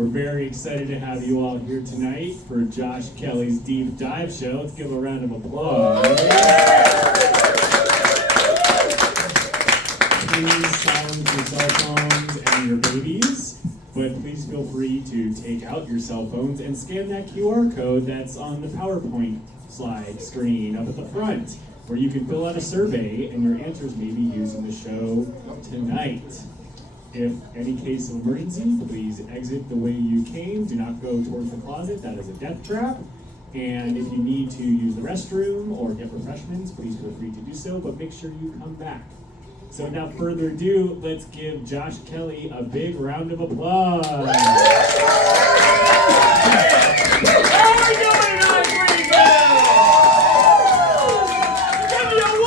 We're very excited to have you all here tonight for Josh Kelley's Deep Dive Show. Let's give him a round of applause. Please silence your cell phones and your babies, but please feel free to take out your cell phones and scan that QR code that's on the PowerPoint slide screen up at the front, where you can fill out a survey and your answers may be used in the show tonight. If any case of emergency, please exit the way you came. Do not go towards the closet. That is a death trap. And if you need to use the restroom or get refreshments, please feel free to do so, but make sure you come back. So without further ado, let's give Josh Kelley a big round of applause. How are we doing tonight, Greenville? Give me a woo!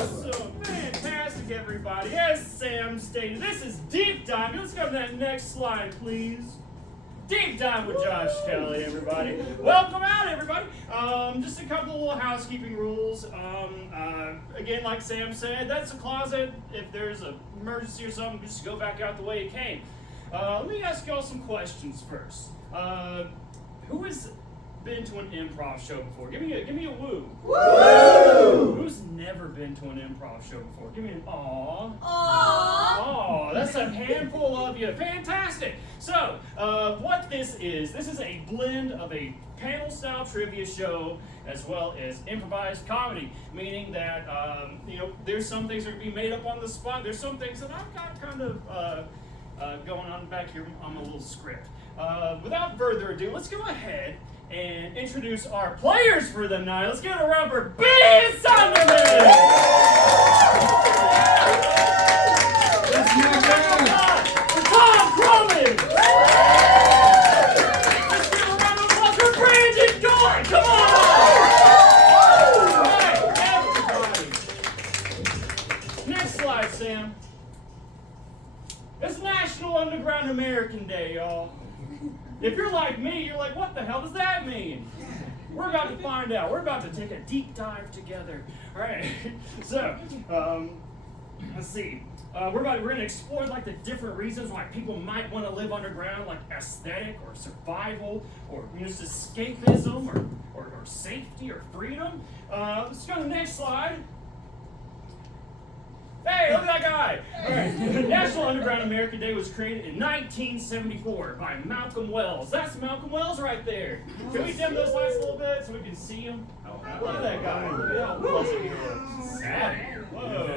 Awesome, fantastic, everybody. As Sam stated, this is Deep Dive. Let's go to that next slide, please. Deep Dive with Josh Kelley, everybody. Welcome out, everybody. Just a couple of little housekeeping rules. Again, like Sam said, that's a closet. If there's an emergency or something, just go back out the way you came. Let me ask y'all some questions first. Who has been to an improv show before? Give me a woo. Woo! Who's never been to an improv show before? Give me an aw. Aw, that's a handful of you. Fantastic. So, what this is a blend of a panel-style trivia show as well as improvised comedy, meaning that, there's some things that are going to be made up on the spot. There's some things that I've got kind of going on back here on my little script. Without further ado, let's go ahead and introduce our players for the night. Let's give it a round for Ben Sunderman! Tom Krumins! Let's give a round of applause for Gaunt! Come on! All right, everybody. Next slide, Sam. It's National Underground American Day, y'all. If you're like me, you're like, what the hell does that mean? We're about to find out. We're about to take a deep dive together. All right. So, let's see. We're going to explore like the different reasons why people might want to live underground, like aesthetic or survival or just escapism or safety or freedom. Let's go to the next slide. Hey, look at that guy! All right. National Underground American Day was created in 1974 by Malcolm Wells. That's Malcolm Wells right there. Can we dim those lights a little bit so we can see him? Oh, look at that guy. Look at how close he is. Savvy. Whoa.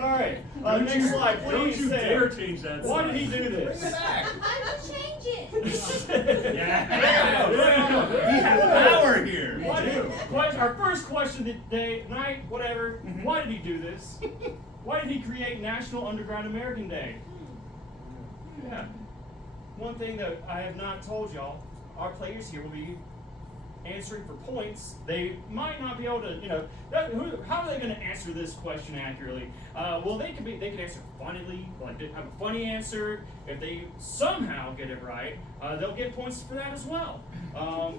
All right. Next slide, please. Don't you dare change that slide. Why did he do this? I will change it. Yeah. We have power here. Our first question tonight, whatever. Why did he do this? Why did he create National Underground American Day? Yeah. One thing that I have not told y'all, our players here will be answering for points. They might not be able to, how are they going to answer this question accurately? Well, they can answer funnily, like they have a funny answer. If they somehow get it right, they'll get points for that as well.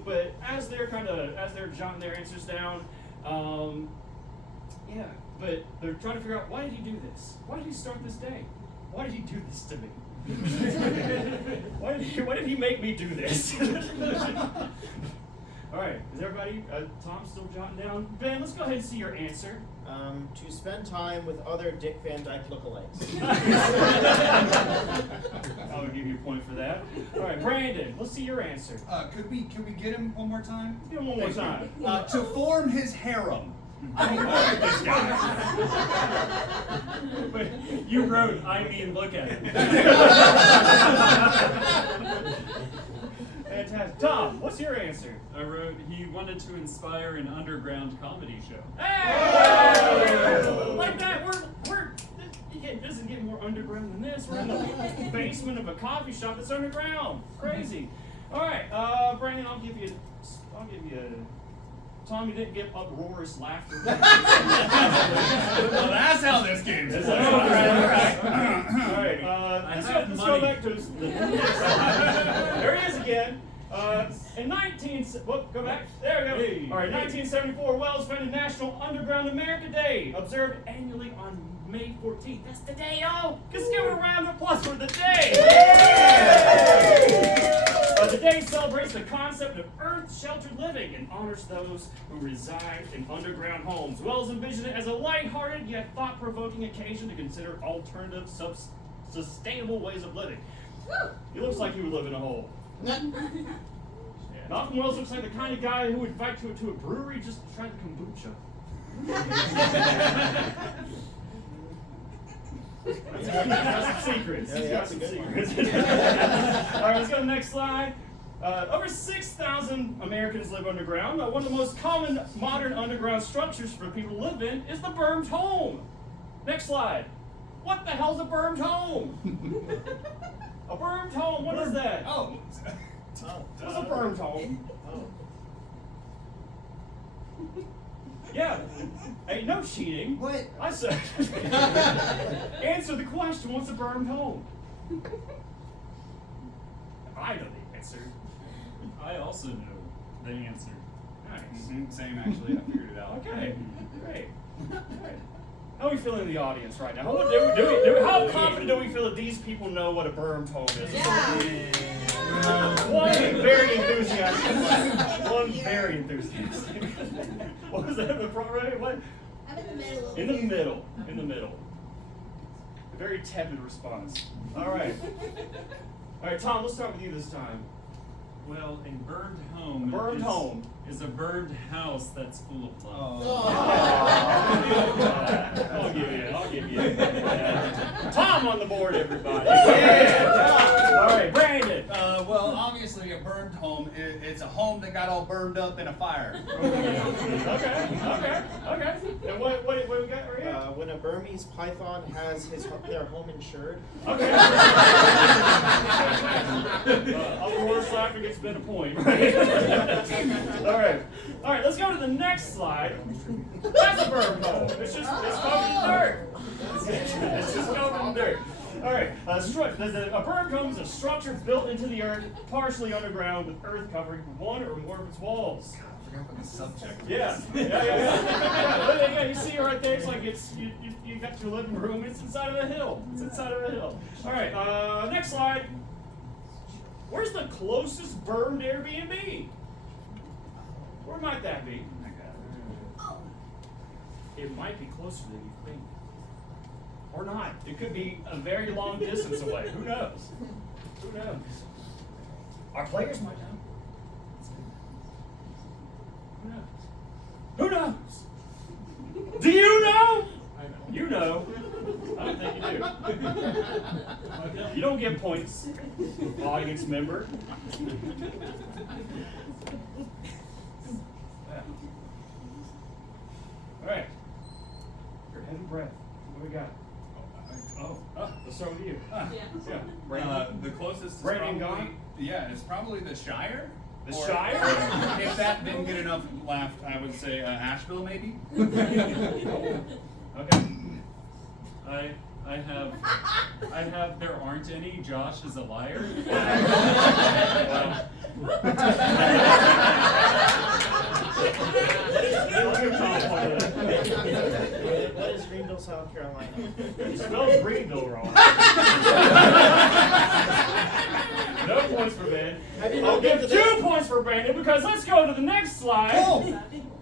But as they're jotting their answers down, but they're trying to figure out, why did he do this? Why did he start this day? Why did he do this to me? Why did he make me do this? All right, is everybody, Tom still jotting down? Ben, let's go ahead and see your answer. To spend time with other Dick Van Dyke lookalikes. I would give you a point for that. All right, Brandon, let's see your answer. Could we get him one more time? Give him one more time. To form his harem. I mean, look at this guy. But you wrote, look at it. Fantastic. Tom, what's your answer? I wrote, he wanted to inspire an underground comedy show. Hey! Like that, it doesn't get more underground than this. We're in the basement of a coffee shop that's underground. Crazy. All right, Brandon, I'll give you Tom, you didn't get uproarious laughter. Well, that's how this game is. All right. Let's go back to there he is again. In go back. There we go. Hey. All right, 1974, Wells founded National Underground America Day, observed annually on May 14th. That's the day, y'all. Just give it a round of applause for the day. The day celebrates the concept of earth-sheltered living and honors those who reside in underground homes, as well as envision it as a lighthearted yet thought-provoking occasion to consider alternative, sustainable ways of living. He looks like he would live in a hole. Malcolm Wells looks like the kind of guy who would invite you to a brewery just to try the kombucha. He's got some secrets. He's got some secrets. All right, let's go to the next slide. Over 6,000 Americans live underground. One of the most common modern underground structures for people to live in is the burned home. Next slide. What the hell's a burned home? A burned home, what is that? Oh. What's a burned home? Yeah. Hey, no cheating. What? I said. Answer the question, what's a burned home? I know the answer. I also know the answer. Nice. Same, actually. I figured it out. Okay, great. How are we feeling in the audience right now? How confident do we feel that these people know what a burned home is? One very enthusiastic. One very enthusiastic. What was that? The front right? What? I'm in the middle. In the middle. In the middle. A very tepid response. All right. All right, Tom. Let's start with you this time. Well, a burned home. Burned home is a burned house that's full of love. I'll give you. I'll give you. Tom on the board, everybody. Yeah. All right, Brandon. Well, obviously, a burned home, it's a home that got all burned up in a fire. Okay. And what we got right here? When a Burmese python has their home insured. Okay. Of course, laughing gets been a point. Right? All right. Let's go to the next slide. That's a burned home. It's covered in dirt. It's just covered in dirt. All right. A burned home is a structure built into the earth, partially underground, with earth covering one or more of its walls. I forgot about the subject. Yeah. You see it right there. It's like you got your living room. It's inside of a hill. All right. Next slide. Where's the closest burned Airbnb? Where might that be? It might be closer than you think. Or not. It could be a very long distance away. Who knows? Our players might know. Who knows? Do you know? You know. I don't think you do. You don't get points, audience member. All right. Your heavy breath. What do we got? Let's start with you. The closest is Brandon probably, Gaunt? it's probably the Shire. The Or- Shire? If that didn't get enough laugh, I would say Asheville, maybe. Okay. I have there aren't any. Josh is a liar. What is Greenville, South Carolina? You spelled Greenville wrong. No points for Ben. I'll give 2 points for Brandon because let's go to the next slide. Oh.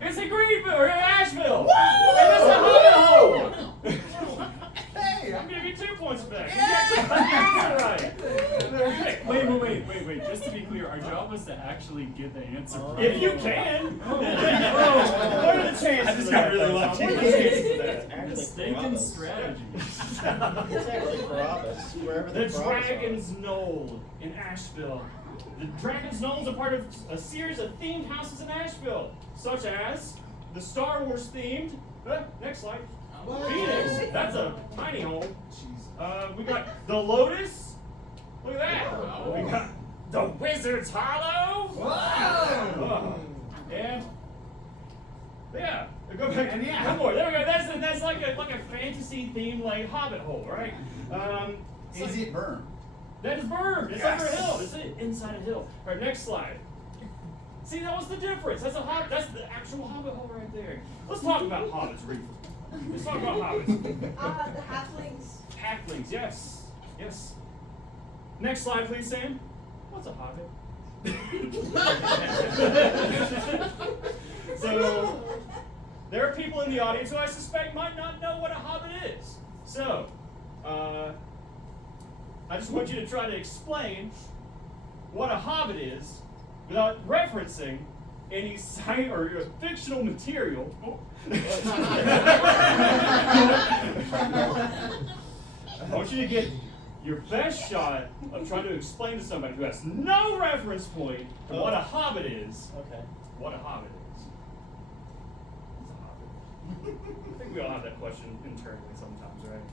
It's in Greenville or Asheville. And it's a hobbit hole. Hey, I'm gonna give you 2 points for that. You got the answer right. Wait. Just to be clear, our job was to actually get the answer. If you can. What are the chances? I just of got that, really though, Tom? lucky. What are the chances of that? It's actually Mistaken Carrabba's. strategy. It's actually Carrabba's, wherever The the Carrabba's are. Dragon's Knoll in Asheville. The Dragon's Knoll is a part of a series of themed houses in Asheville, such as the Star Wars themed. Next slide. Phoenix. That's a tiny home. We got the Lotus. Look at that. We got the Wizard's Hollow. Wow. And yeah. Go back. And yeah. One more. There we go. That's like a fantasy themed like Hobbit hole, right? is it burned? That is burned. It's Yes. under a hill. It's inside a hill. All right, next slide. See, that was the difference. That's the actual Hobbit hole right there. Let's talk about hobbits briefly. Let's talk about hobbits. The halflings. Halflings, yes. Yes. Next slide, please, Sam. What's a hobbit? So, there are people in the audience who I suspect might not know what a hobbit is. So, I just want you to try to explain what a hobbit is without referencing any science or fictional material. I want you to get your best shot of trying to explain to somebody who has no reference point to what a hobbit is. Okay. What a hobbit is. What's a hobbit? I think we all have that question internally sometimes, right?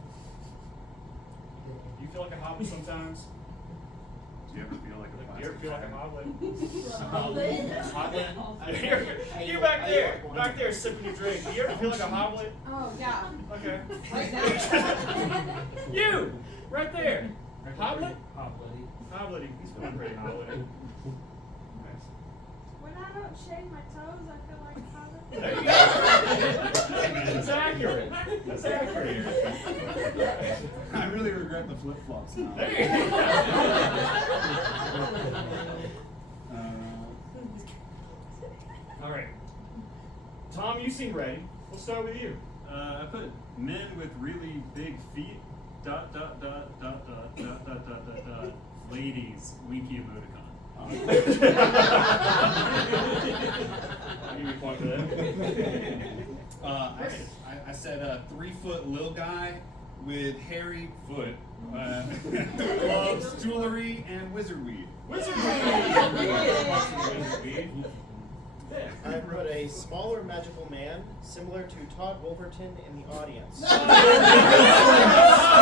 Do you feel like a hobbit sometimes? Do you ever feel like a Do you ever feel like a hobbit? Hobbit? You back there sipping your drink. Do you ever feel like a hobbit? Oh, yeah. Okay. Right now. You! Right there. Hobbit? Hobbity. Hobbity. He's feeling pretty hobbity. When I don't shave my toes, I feel like a hobbit. There you go. That's accurate. That's accurate. I really regret the flip flops now. There you go. All right. Tom, you seem ready. We'll start with you. I put men with really big feet. ... Ladies, winky emoticon. I'll give you a point for that. I said 3-foot little guy with hairy foot. Loves jewelry and wizard weed. Wizard weed. I wrote a smaller magical man, similar to Todd Wolverton in the audience.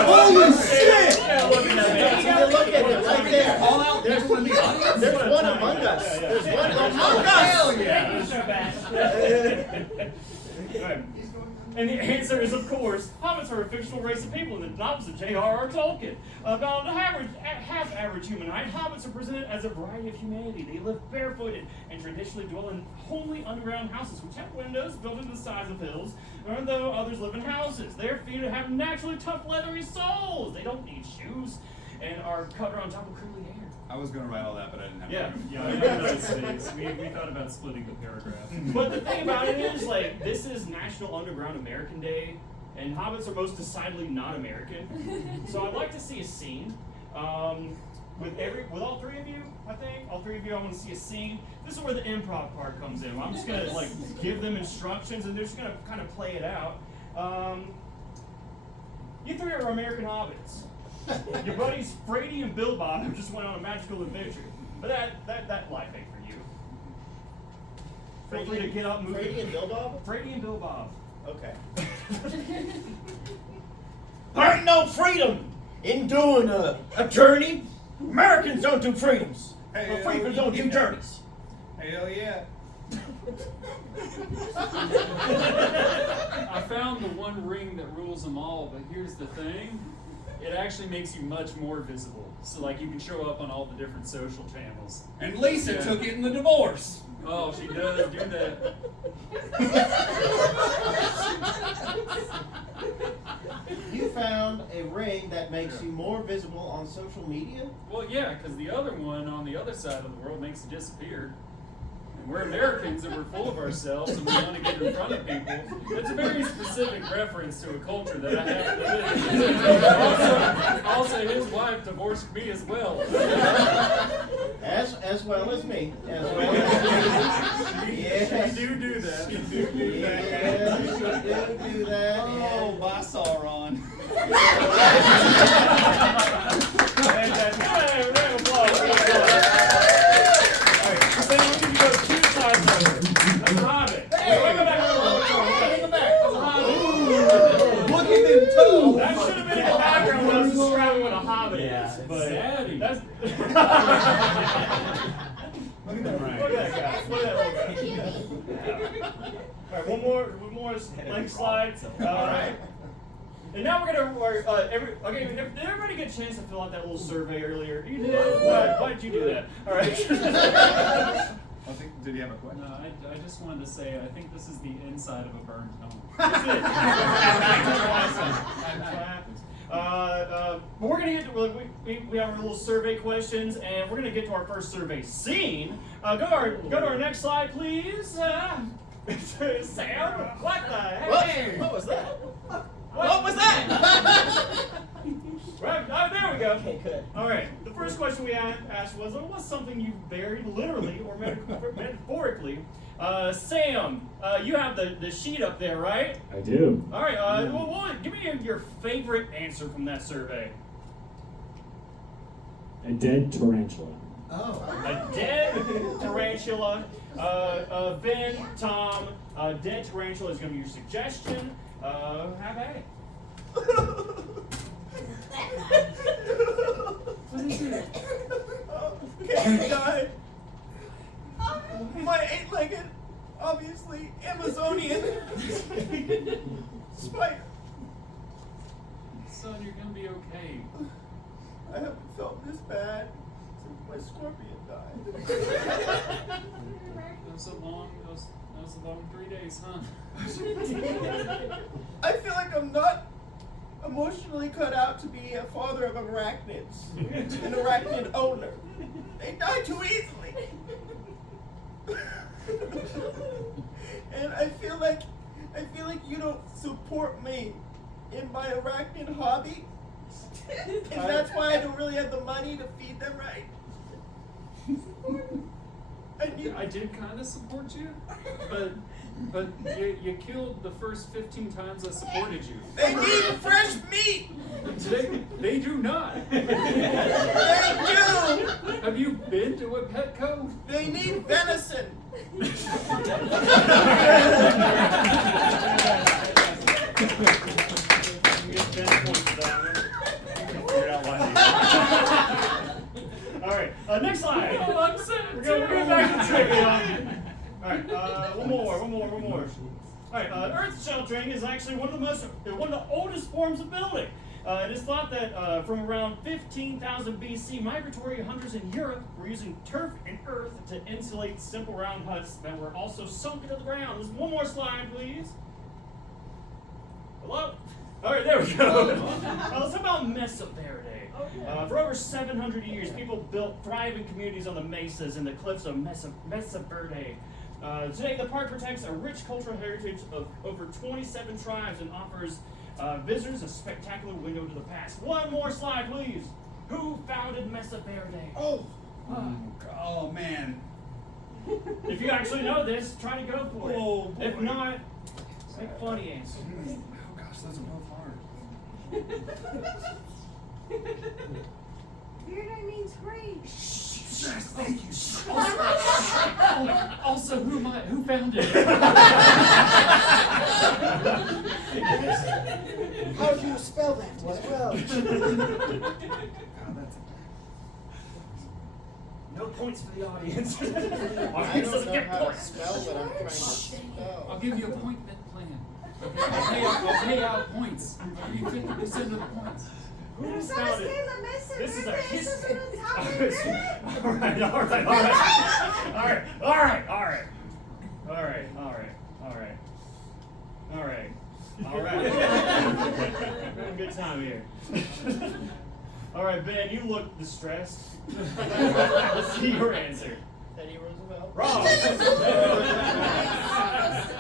Holy shit! Yeah, look at that man. Look at him right there. Call out people in the audience? There's one among us. There's one among us. Hell yeah! Right. And the answer is, of course, hobbits are a fictional race of people in the novels of J.R.R. Tolkien. About half-average human height, hobbits are presented as a variety of humanity. They live barefooted and traditionally dwell in homely underground houses, which have windows built into the sides of hills, although others live in houses. Their feet have naturally tough, leathery soles. They don't need shoes and are covered on top of curly hair. I was going to write all that, but I didn't have Yeah. room. Yeah, I made those things. We thought about splitting the paragraph. But the thing about it is, like, this is National Underground American Day, and hobbits are most decidedly not American. So I'd like to see a scene. With all three of you, I think. All three of you, I want to see a scene. This is where the improv part comes in. I'm just going to, like, give them instructions, and they're just going to kind of play it out. You three are American hobbits. Your buddies Frady and Bilbob have just went on a magical adventure. But that life ain't for you. For you to get up and move. Frady and Bilbob? Frady and Bilbob. Okay. There ain't no freedom in doing a journey. Americans don't do freedoms. Hey, Freedoms don't do journeys. Hell yeah. I found the one ring that rules them all, but here's the thing. It actually makes you much more visible. So, like, you can show up on all the different social channels. And Lisa took it in the divorce. Oh, she does do that. You found a ring that makes you more visible on social media? Well, yeah, because the other one on the other side of the world makes you disappear. And we're Americans and we're full of ourselves and we want to get in front of people. That's a very specific reference to a culture that I have. Also, his wife divorced me as well. As well as me. As well as me. Yes. You do that. You do Yes, you do that. Oh, by Sauron. Look at them toes. That should have been in the background when I was describing what a hobbit is. But Zaddy. that's Look at them Look at right. that guy. Look at that little guy. Alright, one more link slide. Alright. And now we're gonna did everybody get a chance to fill out that little survey earlier? You did? Why did you do that? Alright. I think, did he have a question? No, I just wanted to say I think this is the inside of a burned home. That's it. That's what happens. But we're gonna get to we have our little survey questions, and we're gonna get to our first survey scene. Go to our next slide, please. Sam, what the heck? What was that? What was that? Right, there we go. Okay, good. All right. The first question we asked was, what's something you buried literally or metaphorically? Sam, you have the sheet up there, right? I do. All right. Give me your favorite answer from that survey. A dead tarantula. A dead tarantula. Ben, Tom, dead tarantula is going to be your suggestion. Have at it. He died. My eight-legged, obviously Amazonian spider. Son, you're gonna be okay. I haven't felt this bad since my scorpion died. That was a long 3 days, huh? I feel like I'm not emotionally cut out to be a father of arachnids, an arachnid owner. They die too easily. And I feel like you don't support me in my arachnid hobby. And that's why I don't really have the money to feed them right. I did kind of support you, but you killed the first 15 times I supported you. They need fresh meat! They do not. They do! Have you been to a Petco? They need venison! All right, next slide. Oh, I'm sad. We're going back to trivia. All right, one more. All right, earth sheltering is actually one of the oldest forms of building. It is thought that from around 15,000 BC, migratory hunters in Europe were using turf and earth to insulate simple round huts that were also sunk into the ground. There's one more slide, please. Hello? All right, there we go. Let's talk about Mesa Verde. For over 700 years, people built thriving communities on the mesas and the cliffs of Mesa Verde. Today, the park protects a rich cultural heritage of over 27 tribes and offers visitors a spectacular window to the past. One more slide, please. Who founded Mesa Verde? Oh man. If you actually know this, try to go for it. Oh, boy. If not, make funny answers. Oh gosh, those are both hard. Verde means green. Yes, thank you. Also, who founded it? How do you spell that as well? No points for the audience. I don't know how to spell what I'm trying to spell. I'll give you a appointment plan. Okay? I'll pay out points. I'll give you 50% of the points. Who You're gonna founded? say the Mesa This is a Verde history. on the top of All right. We're having a good time here. All right, Ben, you look distressed. Let's see your answer. Teddy Roosevelt. Wrong.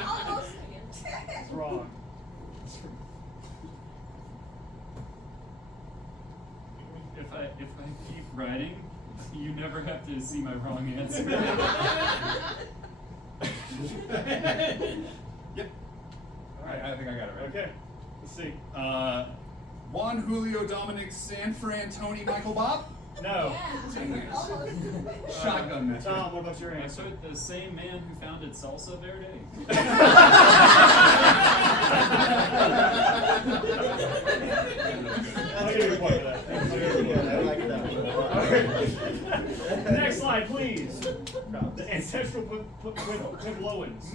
Almost. It's wrong. If I keep writing, you never have to see my wrong answer. Yep. All right, I think I got it right. Okay. Let's see. Juan Julio Dominic San Fran Tony Michael Bob. No. Shotgun method. Tom, what about your I answer? put the same man who founded Salsa Verde. I'll give you a point for that. That's really good. I like that one a lot. Next slide, please. The ancestral Puebloans.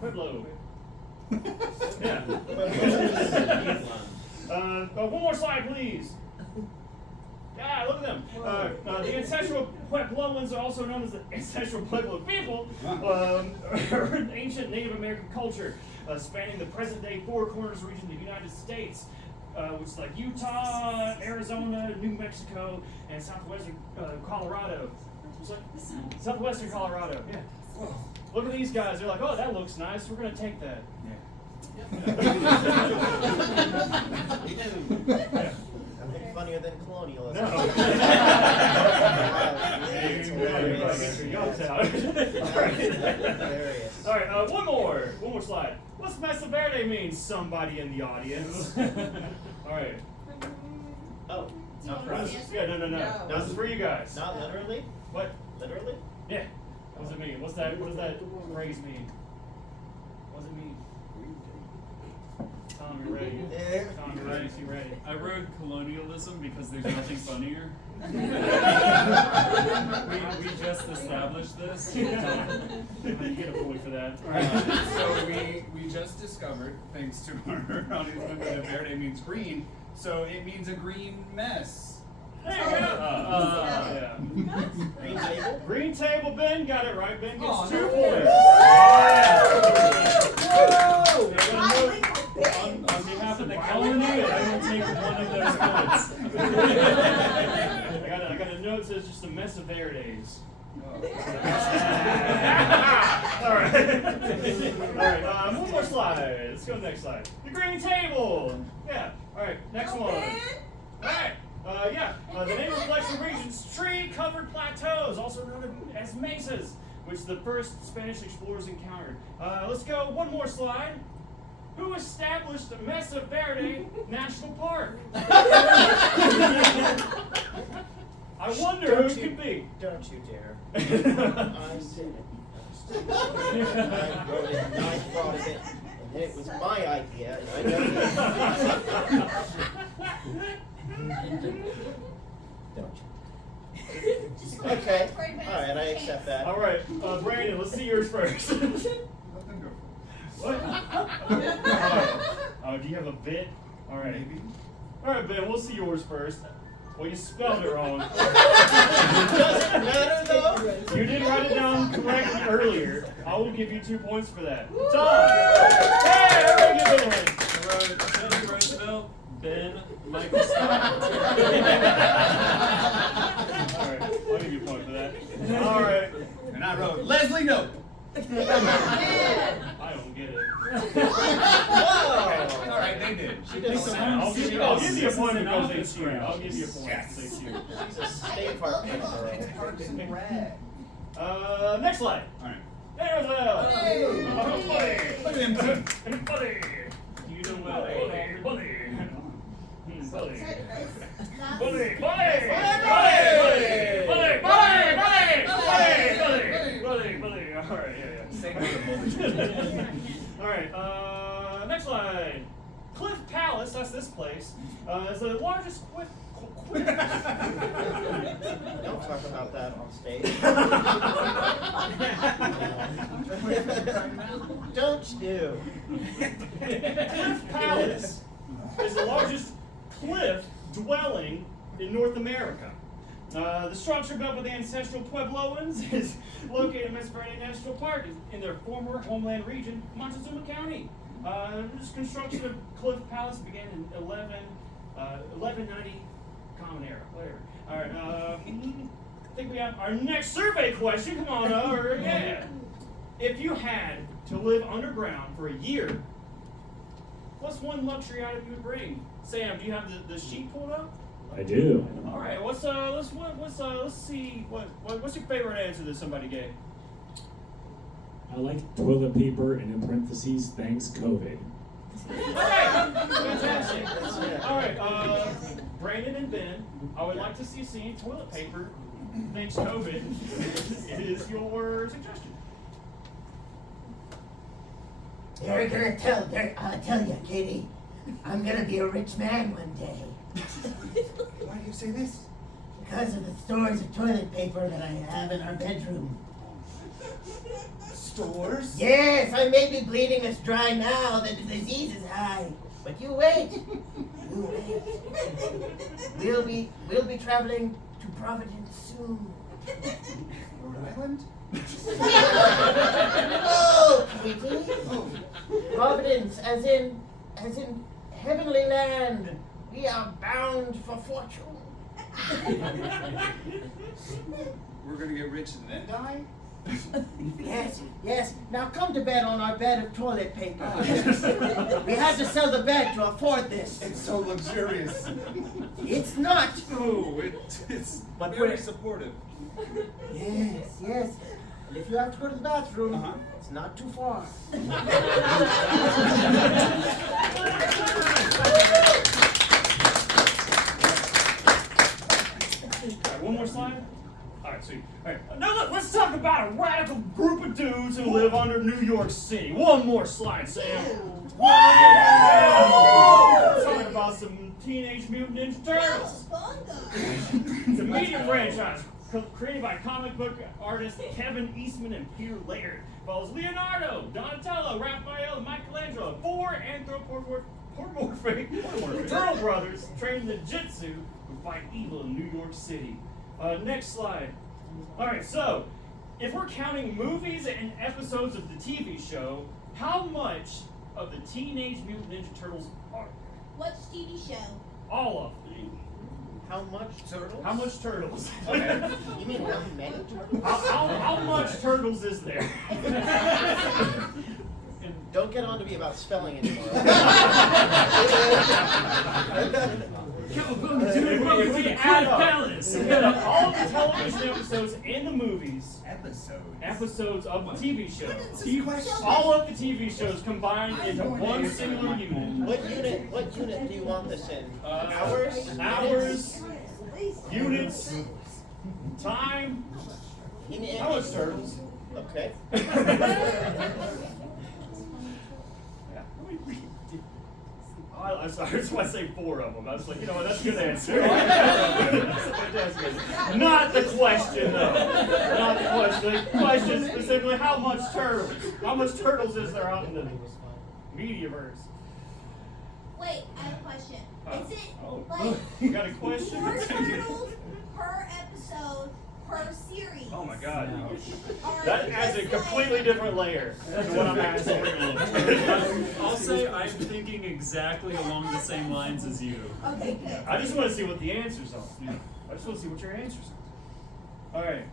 Pueblo. Yeah. One more slide, please. Yeah, look at them. The ancestral Puebloans, also known as the ancestral Pueblo people, are an ancient Native American culture spanning the present-day Four Corners region of the United States, which is like Utah, Arizona, New Mexico, and southwestern Colorado. Southwestern Colorado. Yeah. Look at these guys. They're like, oh, that looks nice. We're gonna take that. Nothing funnier than colonialism. No. Hilarious. All right, one more slide. What's Mesa Verde mean? Somebody in the audience. All right. Oh, Do you want This to is- answer? yeah, no. No. This is for you guys. not literally? What? Literally? Yeah. What does it mean? What does that phrase mean? What does it mean? Tom, you ready? Tom, you ready? You ready? I wrote colonialism because there's nothing funnier. we just established this. You get a point for that. So we just discovered, thanks to our audience member, that verde means green. So it means a green mess. There you go. Yeah. Green table? Green table, Ben. Got it right. Ben gets 2 no. points. Bilingual On Ben. behalf of the colony, I will take one of those points. I got a note that says just a mess of Verdes. All right. One more slide. Let's go to the next slide. The green table. Yeah. All right. Next one. All right. The name reflects the region's tree-covered plateaus, also known as mesas, which the first Spanish explorers encountered. Let's go one more slide. Who established Mesa Verde National Park? I wonder who it could be. Don't you dare. I All did it. I wrote it and I thought of it. And it was my idea, and I know Don't you? Okay. Alright, I accept that. right, Brandon, let's see yours first. Let them go. What? Oh, do you have a bit? All right. Maybe. All right, Ben, we'll see yours first. Well, you spelled it wrong. Does it matter though? You did write it down correctly earlier. I will give you 2 points for that. Tom! Hey, everybody give it a hand. I wrote Teddy Roosevelt, Ben, Michael Scott. All right, I'll give you a point for that. All right. And I wrote Leslie Nope. I don't get it. Whoa! All right, they did. She does I'll give you a point This is because an they office cheated. round. I'll give you a point Yes. because they cheated. She's a State Park kind of girl. Next slide. All right. There's Look at him. Buddy. You do well. Buddy. Buddy. Buddy. Buddy. All right, yeah. All right, next slide. Cliff Palace, that's this place, is the largest cliff. Don't talk about that on stage. Don't you? Cliff Palace is the largest cliff dwelling in North America. The structure built by the ancestral Puebloans is located in Mesa Verde National Park in their former homeland region, Montezuma County. This construction of Cliff Palace began in 1190 Common Era, whatever. All right, I think we have our next survey question. Come on over, yeah. If you had to live underground for a year, what's one luxury item you would bring? Sam, do you have the sheet pulled up? I do. All right. Let's see. What's your favorite answer that somebody gave? I like toilet paper and in parentheses, thanks COVID. Okay. Fantastic. All right. Brandon and Ben, I would like to see a scene toilet paper. Thanks COVID. Is your suggestion? I'll tell you, Katie, I'm gonna be a rich man one day. Why do you say this? Because of the stores of toilet paper that I have in our bedroom. Stores? Yes, I may be bleeding us dry now that the disease is high. But you wait. You wait. We'll be traveling to Providence soon. Island? Oh, Katie. Providence, as in heavenly land. We are bound for fortune. We're gonna get rich and then die? Yes. Now come to bed on our bed of toilet paper. We had to sell the bed to afford this. It's so luxurious. It's not. Oh, it's But very we're- supportive. Yes. And if you have to go to the bathroom, Uh-huh. it's not too far. Alright, one more slide. Alright, sweet. Alright, now look, let's talk about a radical group of dudes who live under New York City. One more slide, Sam. Let's talk about some Teenage Mutant Ninja Turtles. It's a media franchise created by comic book artists Kevin Eastman and Peter Laird. Follows Leonardo, Donatello, Raphael, and Michelangelo, four anthropomorphic turtle brothers trained in Jitsu who fight evil in New York City. Next slide. Alright, so, if we're counting movies and episodes of the TV show, how much of the Teenage Mutant Ninja Turtles are there? What's TV show? All of them. How much turtles? How much turtles? Okay. You mean how many turtles? How much turtles is there? Don't get on to me about spelling anymore. If we add up all the television episodes and the movies, episodes of the TV show, all of the TV shows combined into one singular unit. What unit do you want this in? Hours, units, time. How much turtles? Okay. I just want to say four of them. I was like, you know what, that's a good answer. Not the question, though. Not the question. The question specifically, how much turtles? How much turtles is there out in the Mediaverse? Wait, I have a question. Is it You like got a question? 4 turtles per episode per series? Oh my god. Or That adds a it's completely like, different layer to what I'm asking. I'll say I'm thinking exactly along the same lines as you. Okay, good. I just want to see what the answers are. I just want to see what your answers are. Alright.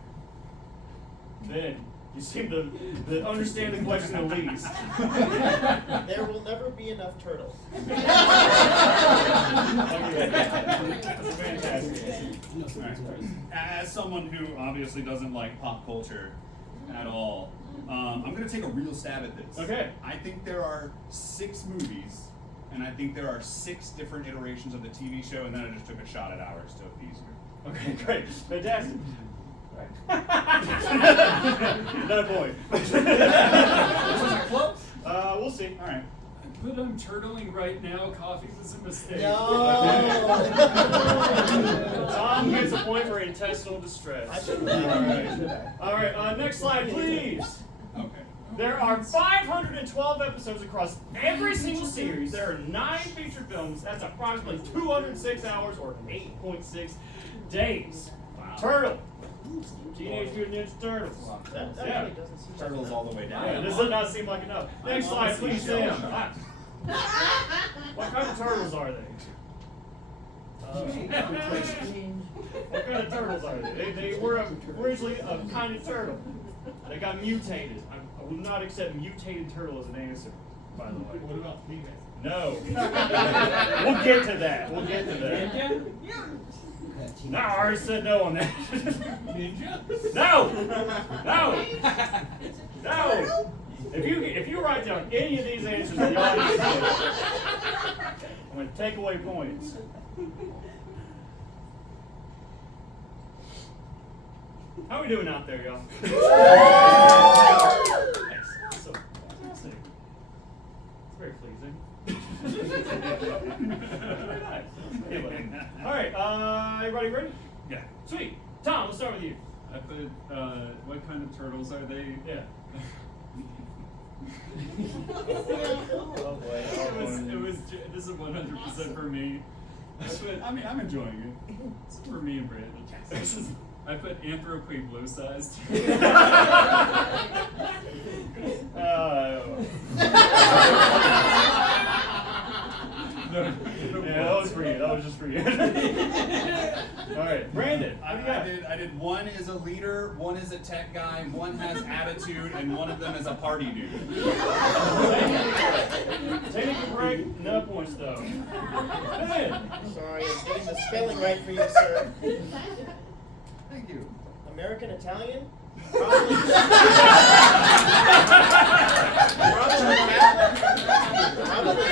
Ben, you seem to understand the question the least. There will never be enough turtles. That's a fantastic answer. As someone who obviously doesn't like pop culture at all, I'm going to take a real stab at this. Okay. I think there are 6 movies, and I think there are 6 different iterations of the TV show, and then I just took a shot at ours to be easier. Okay, great. Fantastic. Another point. We'll see. All right. But I'm turtling right now. Coffee was a mistake. Tom gets a point for intestinal distress. I should All right, next slide, please. Okay. There are 512 episodes across every single series. There are 9 feature films. That's approximately 206 hours or 8.6 days. Wow. Turtle. Teenage Mutant Ninja Turtles. That Yeah. really doesn't seem Turtles all the way down. Yeah, this does not seem like enough. Next slide, please, Sam. What kind of turtles are they? What kind of turtles are they? They were originally a kind of turtle. They got mutated. I would not accept mutated turtle as an answer, by the way. What about female? No. We'll get to that. We'll get to that. No, I already said no on that. Ninja? No! No! No! If you write down any of these answers in the audience, I'm going to take away points. How are we doing out there, y'all? Thanks. So fantastic. It's very pleasing. All right, everybody ready? Yeah. Sweet. Tom, let's start with you. I put, what kind of turtles are they? Yeah. Oh boy. This is 100% for me. I'm enjoying it. It's for me and Brandon. I put anthropoblosized. Yeah, that was for you. That was just for you. All right, Brandon. What do you got? I did one is a leader, one is a tech guy, one has attitude, and one of them is a party dude. Technical correct, no points though. Ben. Sorry, I'm getting the spelling right for you, sir. Thank you. American Italian? Probably. Probably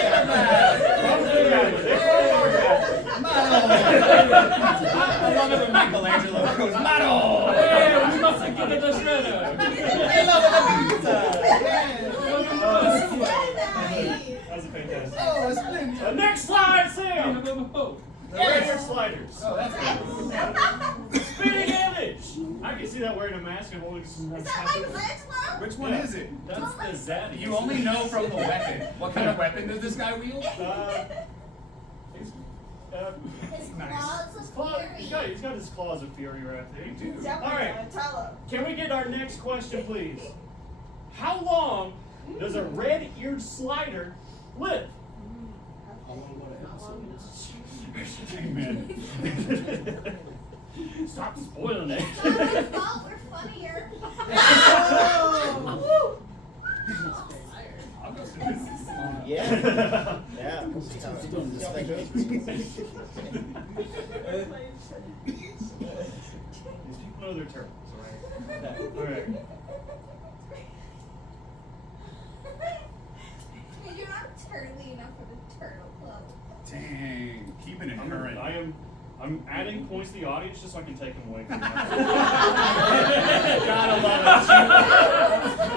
I love it when Michelangelo goes, Mano! Hey, we must get the shredder. I love the pizza! That was a fantastic. Oh, a splendid. Next slide, Sam. The radio sliders. Oh, that's good. Spinning image. I can see that wearing a mask and holding. Is that like Angela? Which one is it? That's the zaddy. You only know from the weapon. What kind of weapon does this guy wield? His Nice. claws of fury. He's got his claws of fury right there. They do. All right. Can we get our next question, please? How long does a red-eared slider live? Amen. Stop spoiling it. Not his fault, we're funnier. I'll go through this. Yeah. Yeah. We'll see how that goes. These people know their turtles, alright? Alright. You're not turtly enough for the turtle club. Dang. Keeping it current. I'm adding points to the audience just so I can take them away from you. Gotta love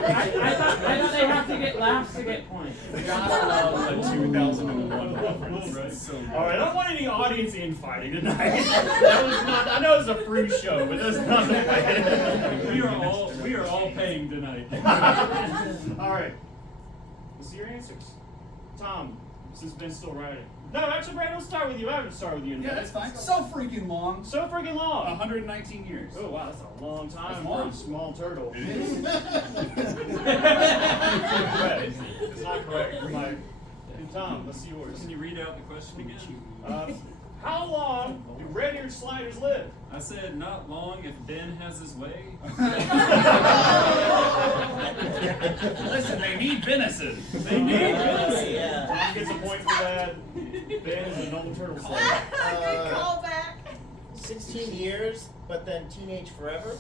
I thought they have to get laughs to get points. Gotta love the 2001 reference. Right? So good. Alright, I don't want any audience infighting tonight. That was not, I know it's a free show, but that's not the way. We are all paying tonight. Alright. Let's see your answers. Tom, since Ben's still writing. No, actually, Brandon, we'll start with you. I haven't started with you. Yeah, that's fine. So freaking long. So freaking long. 119 years. Oh, wow, that's a long time That's for long. a small turtle. It is. It's not correct. Mike. And Tom, let's see yours. Can you read out the question again? How long do red-eared sliders live? I said not long if Ben has his way. Listen, they need venison. They need venison. Yeah. Tom gets a point for that. Ben is a normal turtle slayer. Good callback. 16 years, but then teenage forever.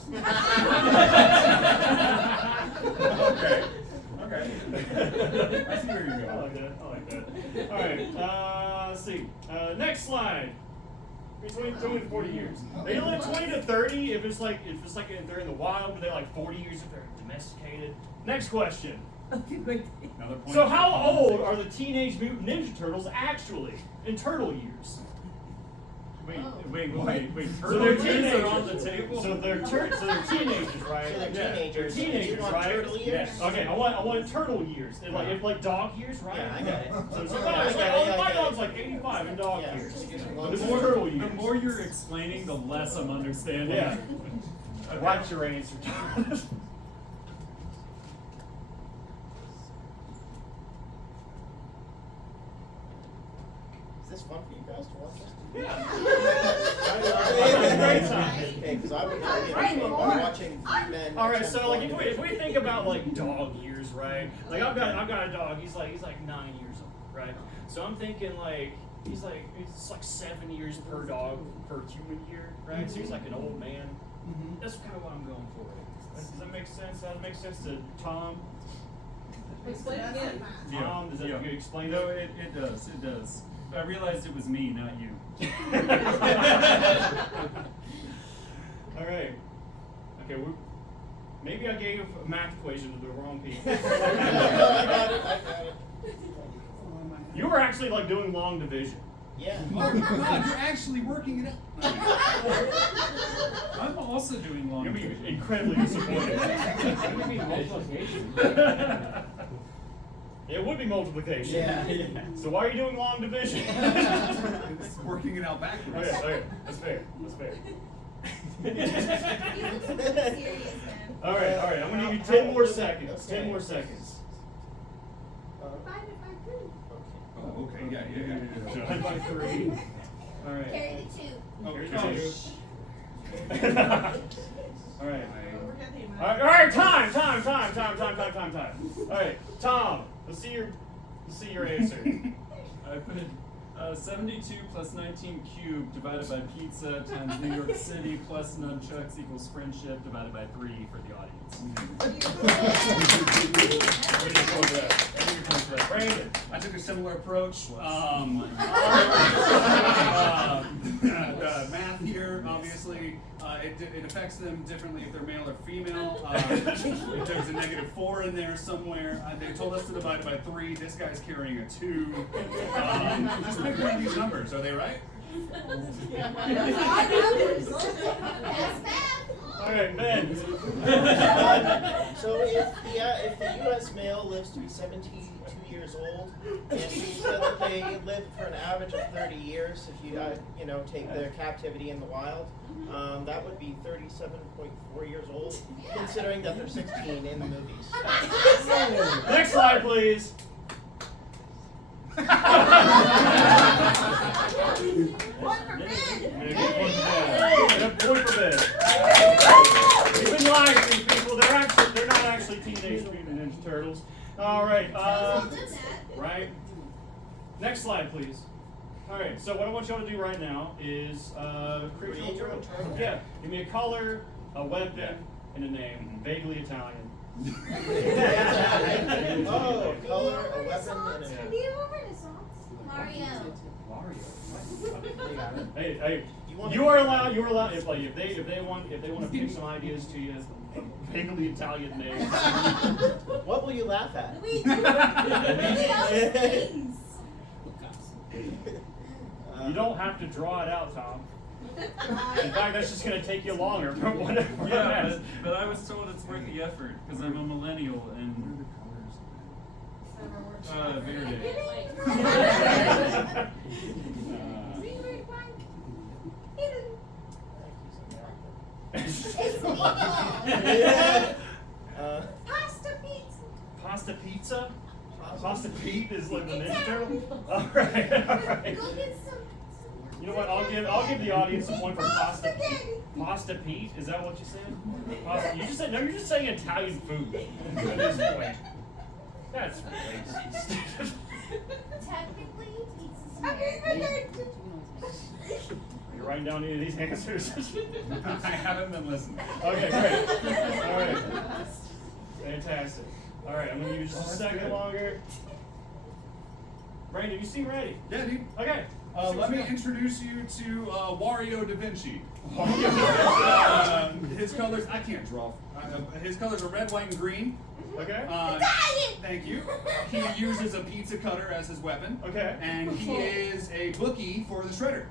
Okay. Okay. I see where you're I going. like that. I like that. All right. Let's see. Next slide. Between 20 to 40 years. They live 20 to 30 if it's like they're in the wild, but they're like 40 years if they're domesticated. Next question. Another point. So how old are the Teenage Mutant Ninja Turtles actually in turtle years? Wait. So Turtle they're years teenagers are on the table. So they're teenagers, right? So they're Yeah. teenagers. They're teenagers, You want right? turtle years? Yeah. Okay, I want turtle years. And like dog years, right? Yeah, I got it. So Yeah, I got it, my I got dog's it. like 85 in dog Yeah. years. Yeah. But this is turtle The years. more you're explaining, the less I'm understanding. Yeah. Okay. Watch your answer. Is this fun for you guys to watch this? Yeah. Great time. Okay, because I would not be able to watching three men. All right, attempt so like one if we think about like dog years, right? Like I've got a dog. He's like 9 years old, right? So I'm thinking like it's like 7 years per dog per human year, right? So he's like an old man. That's kind of what I'm going for. Does that make sense? Does that make sense to Tom? Explain again. Tom, does that you explain No, that? it does. It does. I realized it was me, not you. All right. Okay, maybe I gave a math equation to the wrong people. I got it. You were actually like doing long division. Yeah. Oh my God, you're actually working it out. I'm also doing long. You'll be incredibly disappointed. It would be multiplication. Yeah. So why are you doing long division? It's working it out backwards. Okay, that's fair. That's fair. You look so serious, man. All right. I'm gonna give you 10 more seconds. 10 more seconds. Oh, okay. Yeah. Divide by 3. All right. Carry the 2. Oh, Here's okay. 2. All right. All right. Time. All right, Tom. Let's see your answer. I put 72 plus 19 cubed divided by pizza times New York City plus nunchucks equals friendship divided by 3 for the audience. Brandon. I took a similar approach. Math here, obviously, it affects them differently if they're male or female. If there's a -4 in there somewhere, they told us to divide it by 3. This guy's carrying a 2. Just pick one of these numbers. Are they right? That's math. All right, Ben. So if the U.S. male lives to be 72 years old, and we said that they live for an average of 30 years, if you take their captivity in the wild, that would be 37.4 years old, considering that they're 16 in the movies. Next slide, please. Point for Ben. You've been lying to these people. They're not actually Teenage Mutant Ninja Turtles. All right. Right. Next slide, please. All right. So what I want y'all to do right now is create your own turtle. Yeah. Give me a color, a weapon, and a name. Vaguely Italian. Oh, color, a weapon, and a name. Mario. Hey, you are allowed. If they want to pitch some ideas to you as a vaguely Italian name. What will you laugh at? You don't have to draw it out, Tom. In fact, that's just going to take you longer. But whatever. Yeah, but I was told it's worth the effort because I'm a millennial and Verde. Pasta pizza. Pasta pizza? Pasta Pete is like the Ninja Turtle? Alright. Go get some. You know what? I'll give the audience a point for Pasta Pete. Pasta Pete? Is that what you said? Pasta, you just said, no, you're just saying Italian food at this point. That's racist. Technically, pizza. You're writing down any of these answers? I haven't been listening. Okay, great. Alright. Fantastic. Alright, I'm going to use just a second longer. Brandon, you seem ready. Yeah, dude. Okay. Let me introduce you to Wario Da Vinci. His colors, I can't draw. His colors are red, white, and green. Okay. Thank you. He uses a pizza cutter as his weapon. Okay. And he is a bookie for the shredder.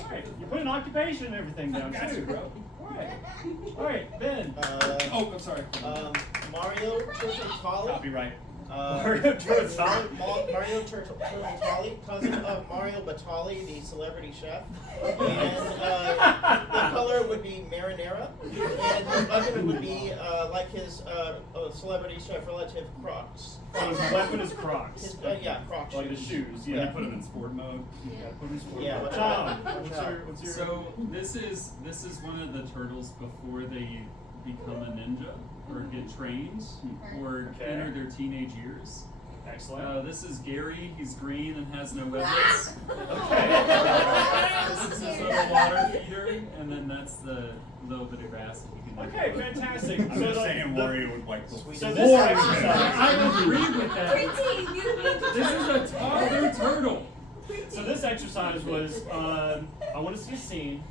Alright, you put an occupation and everything down Got too, you, bro. Alright, Ben. I'm sorry. Mario Turtletali. Copyright. Mario Turtletali? Mario Turtletali, cousin of Mario Batali, the celebrity chef. And the color would be marinara. And his weapon would be like his celebrity chef relative, Crocs. So his weapon is Crocs. Crocs. Like the shoes, You yeah. put him in sport mode. Put him in sport Yeah, mode. watch Tom, out. what's your So this is one of the turtles before they become a ninja or get trained or Okay. enter their teenage years. Excellent. This is Gary. He's green and has no weapons. Okay. This is his little water feeder, and then that's the little bit of grass that you can. Okay, fantastic. I'm just saying Wario would like the So this exercise, I agree with that. Preteen, you need to This is a toddler turtle. so this exercise was, I want to see a scene.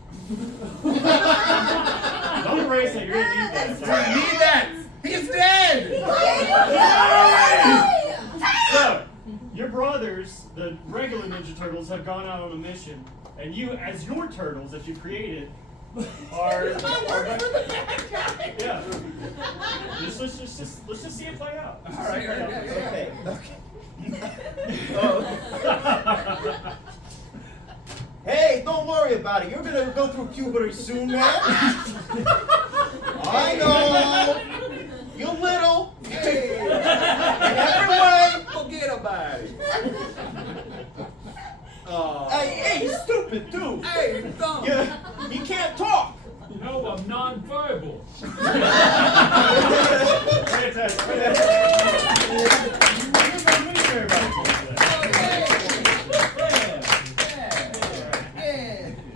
Don't erase it, you're gonna need that. I need that! He's dead! So, your brothers, the regular Ninja Turtles, have gone out on a mission, and you, as your turtles that you created, our I work for the bad guy. yeah. Let's just see it play out. All right, yeah. Okay. Oh. Hey, don't worry about it. You're gonna go through puberty soon, man. I know. You're little. Hey. In every way. Forget about it. Hey, he's stupid too. Hey, dumb. You can't talk. No, I'm non-verbal. Fantastic.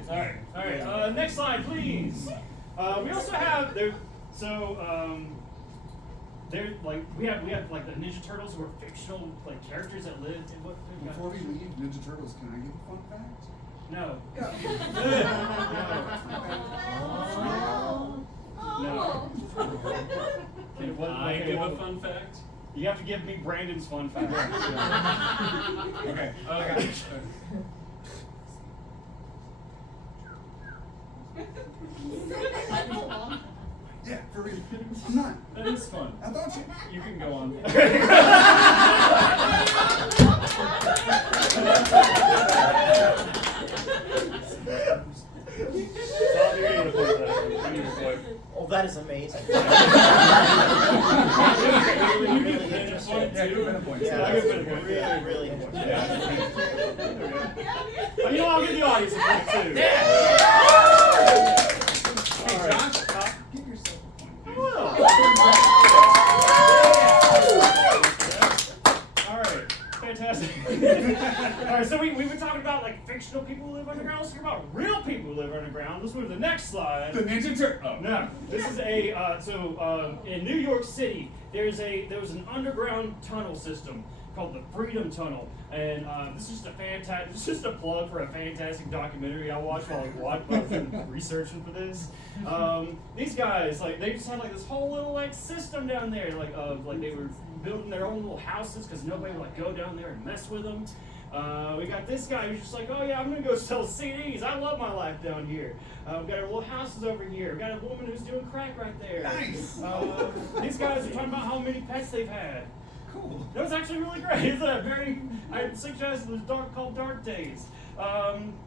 All right. Next slide, please. We also have there. So there, like we have like the Ninja Turtles, who are fictional like characters that live in what? Before we leave Ninja Turtles, can I give a fun fact? No. Oh. What, I give a fun fact. You have to give me Brandon's fun fact. Okay. Yeah, for real. I'm not. That is fun. I thought you. You can go on. Oh, that is amazing. Really interesting. Yeah, you've been a point. Yeah, I'll give it a point. really interesting. Oh, you know, I'll give the audience a point too. Hey, All right. Josh, give yourself a point. dude. All right, fantastic. All right, so we've been talking about like fictional people who live underground. Let's talk about real people who live underground. Let's move to the next slide. The Ninja Turtle. Oh. No, this is a in New York City. There was an underground tunnel system called the Freedom Tunnel, and this is just a plug for a fantastic documentary I watched while I was researching for this. These guys they just had this whole little system down there like they were building their own little houses because nobody would go down there and mess with them. We got this guy who's just oh yeah, I'm gonna go sell CDs. I love my life down here. We got our little houses over here. We got a woman who's doing crack right there. Nice. These guys are talking about how many pets they've had. Cool. That was actually really great. It's I suggest it was called Dark Days.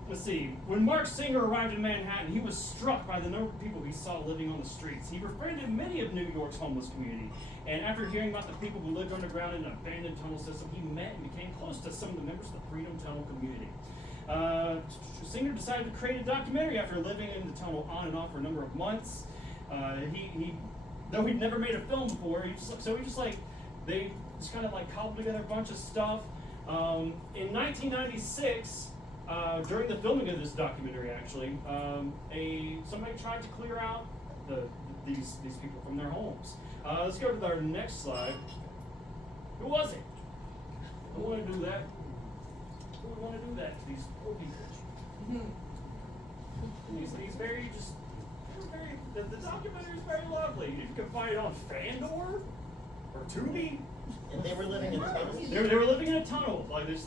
Let's see. When Mark Singer arrived in Manhattan, he was struck by the number of people he saw living on the streets. He befriended many of New York's homeless community. And after hearing about the people who lived underground in an abandoned tunnel system, he met and became close to some of the members of the Freedom Tunnel community. Singer decided to create a documentary after living in the tunnel on and off for a number of months. Though he'd never made a film before, they just kind of cobbled together a bunch of stuff. In 1996, during the filming of this documentary, actually, somebody tried to clear out these people from their homes. Let's go to our next slide. Who was it? Who want to do that? Who would want to do that to these poor people? The documentary is very lovely. You can find it on Fandor or Tubi. And they were living in tunnels? They were living in a tunnel, this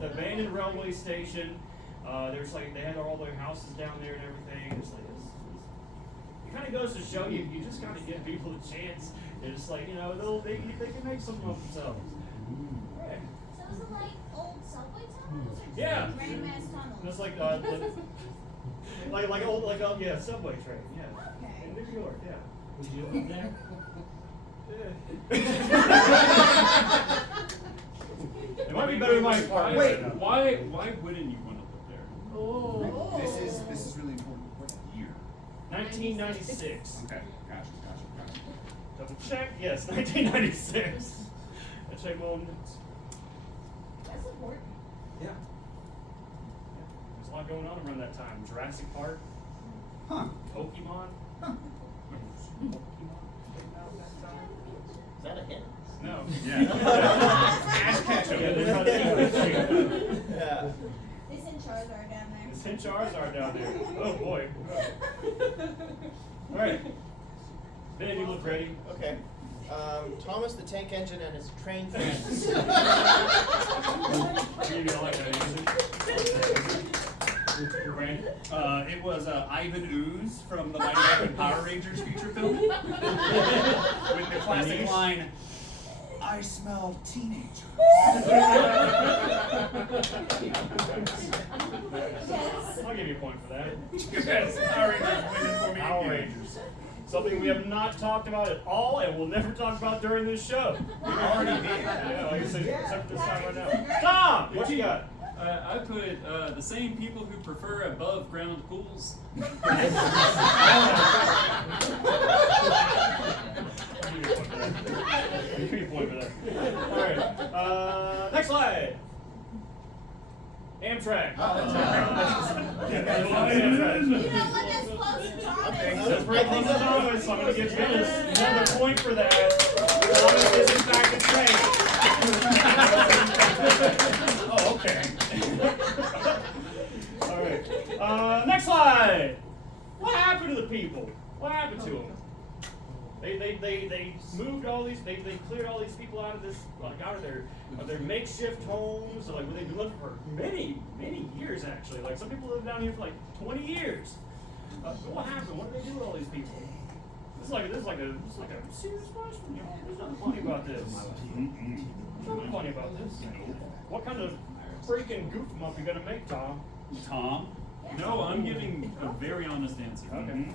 abandoned railway station. They had all their houses down there and everything. It kind of goes to show you just got to give people a chance. It's they can make something of themselves. Right. So is it like old subway tunnels or just Yeah. random ass tunnels? Just subway train, yeah. Okay. In New York, yeah. Would you live there? It might be better than my apartment. Wait, Why wouldn't you want to live there? Oh. This is really important. What year? 1996. Okay, gotcha. Double check. Yes, 1996. I check my own notes. That's important. Yeah. There's a lot going on around that time. Jurassic Park, Huh. Pokemon. Huh. Pokemon came out that time. Is that a hint? No. Yeah. Ash ketchup. Yeah, they're trying to- Yeah. This in Charizard down there. There's 10 Charizard down there. Oh boy. All right. Ben, you look ready. Okay. Thomas the Tank Engine and his train friends. You don't like that answer. It was Ivan Ooze from the Mighty Morphin Power Rangers feature film. With the classic line, I smell teenagers. I'll give you a point for that. Yes, Power Rangers winning for me Power again. Rangers. Something we have not talked about at all and will never talk about during this show. We already did. Yeah, like I said, except for this time right now. Tom, what you got? I put the same people who prefer above ground pools. Give me a point for that. Alright. Next slide. Amtrak. You know what? That's close to Thomas. That's pretty close to Thomas, so I'm going to give Dennis another point for that. Thomas is in fact a train. Oh, okay. Alright. Next slide. What happened to the people? What happened to them? They moved all these, they cleared all these people out of this, like out of their makeshift homes. Like they've been living for many years actually. Like some people live down here for like 20 years. What happened? What did they do with all these people? This is like a serious question. You know, there's nothing funny about this. There's nothing funny about this. What kind of freaking goof 'em up you gonna make, Tom? Tom? No, I'm giving a very honest answer. Okay.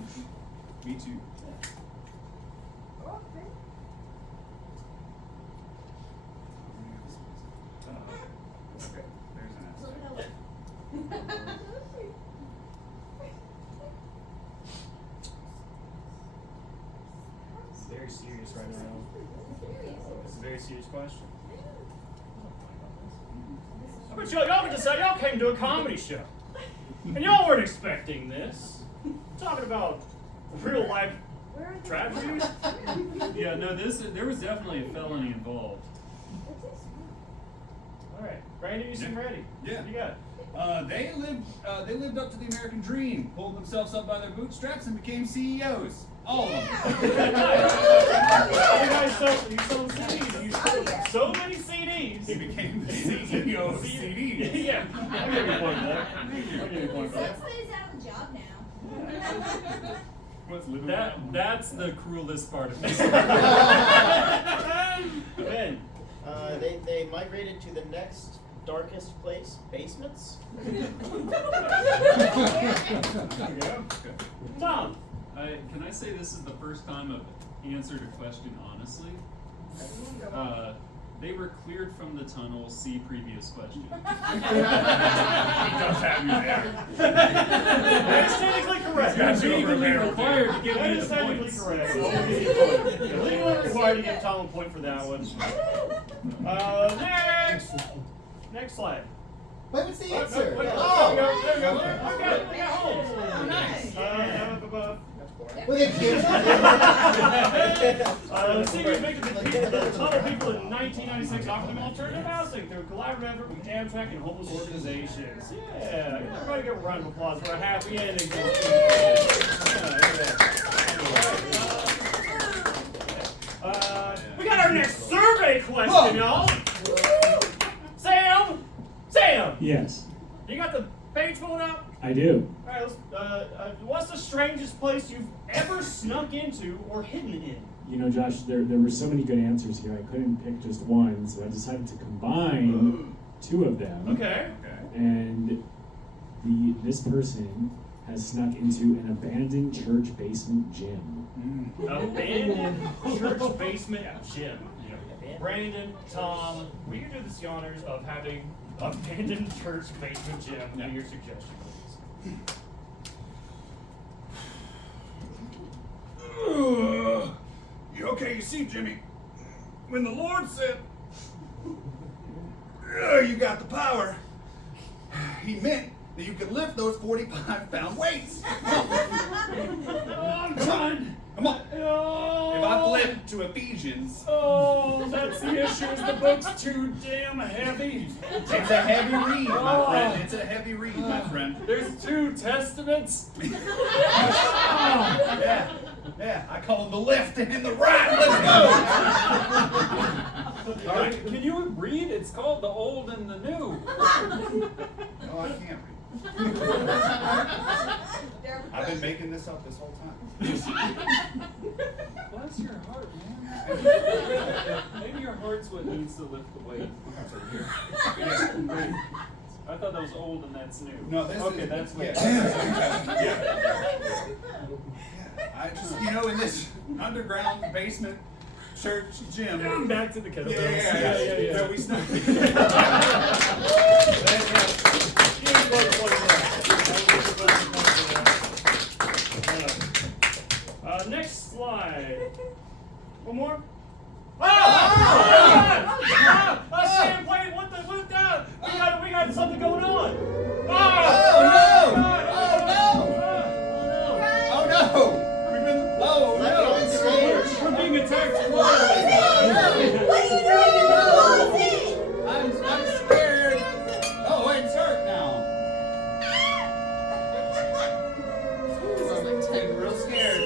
Me too. Okay, there's an answer. It's very serious right now. It's a very serious question. I bet y'all can decide. Y'all came to a comedy show, and y'all weren't expecting this. Talking about real life tragedies. Yeah, no, there was definitely a felony involved. All right, Brandon, you seem ready. Yeah. What you got? They lived up to the American dream, pulled themselves up by their bootstraps, and became CEOs. All of them. You guys sold CDs. You sold so many CDs. He became the CEO of CDs. Yeah, I'll give you a point for that. I'll give you a point for that. Sixley's out of a job now. What's living That's the cruelest part of this. Ben. They migrated to the next darkest place, basements. Tom. Can I say this is the first time I've answered a question honestly? They were cleared from the tunnel. See previous question. He does have you there. That is technically correct. Got you over Legally there. required to give That me is the technically points. correct. Legally required to give Tom a point for that one. Next slide. What was the There answer? we go. Oh, I got Holmes. oh, nice. Look at you. City evicted the tunnel people in 1996, offering them alternative housing through a collaborative effort with Amtrak and homeless organizations. Yeah, everybody give a round of applause for a happy ending. We got our next survey question, y'all. Sam, Yes, you got the page pulled up? I do. All right, what's the strangest place you've ever snuck into or hidden in? You know, Josh, there were so many good answers here. I couldn't pick just one, so I decided to combine two of them. Okay. And this person has snuck into an abandoned church basement gym. Abandoned church basement gym. Brandon, Tom, will you do the honors of having abandoned church basement gym? Yeah. Do your suggestion, please. Okay, you see, Jimmy, when the Lord said, you got the power, he meant that you could lift those 45-pound weights. I'm trying. Come on. Oh, If I flip to Ephesians, oh, that's the issue. Is the book's too damn heavy. it's a heavy read, my friend. It's a heavy read, my friend. There's 2 testaments. Yeah, I call them the left and the right. Let's go. Can you read? It's called The Old and the New. Oh, I can't read. I've been making this up this whole time. Bless your heart, man. Maybe your heart's what needs to lift the weight. I thought that was old and that's new. No, this okay, is, that's what. Yeah. I just, in this underground basement church gym. Going back to the kettlebells. Yeah. We stuck. Next slide. One more. Sam, wait, what the? We got something going on. We're being attacked. What are you doing in the closet? I'm scared. Oh, it's hurt now. I'm real scared.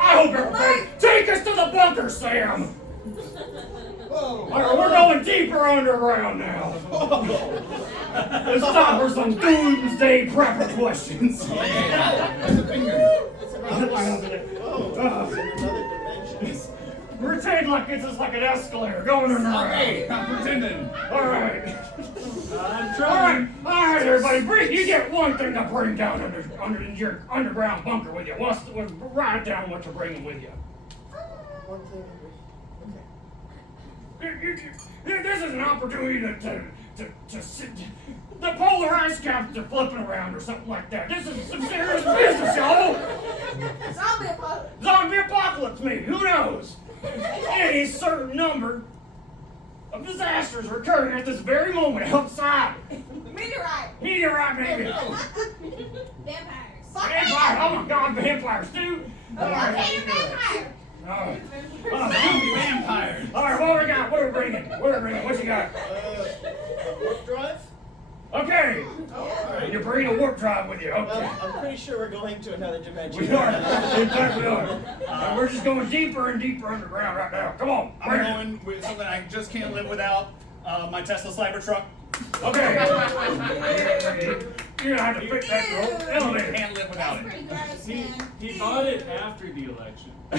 I hope everybody take us to the bunker, Sam. We're going deeper underground now. It's time for some doomsday prepper questions. It's another dimension. Pretend like this is like an escalator going underground. Okay, I'm pretending. All right. I'm trying. All right, everybody. You get one thing to bring down under your underground bunker with you. Write down what you're bringing with you. One thing. This is an opportunity to sit. The polar ice caps are flipping around or something like that. This is some serious business, y'all. Zombie apocalypse. Zombie apocalypse, maybe. Who knows? Any certain number of disasters are occurring at this very moment outside. Meteorite, maybe. Vampires. Vampires. Oh my God, vampires too. All right. Vampire. Vampires. All right, what we got? What are we bringing? What you got? Warp drive? Okay. Alright. You're bringing a warp drive with you. Okay. Well, I'm pretty sure we're going to another dimension. We are. In fact, we are. And we're just going deeper and deeper underground right now. Come on. I'm going with something I just can't live without. My Tesla Cybertruck. Okay. You're gonna have to fix that elevator. Can't live without That's it. pretty gross, man. He bought it after the election. I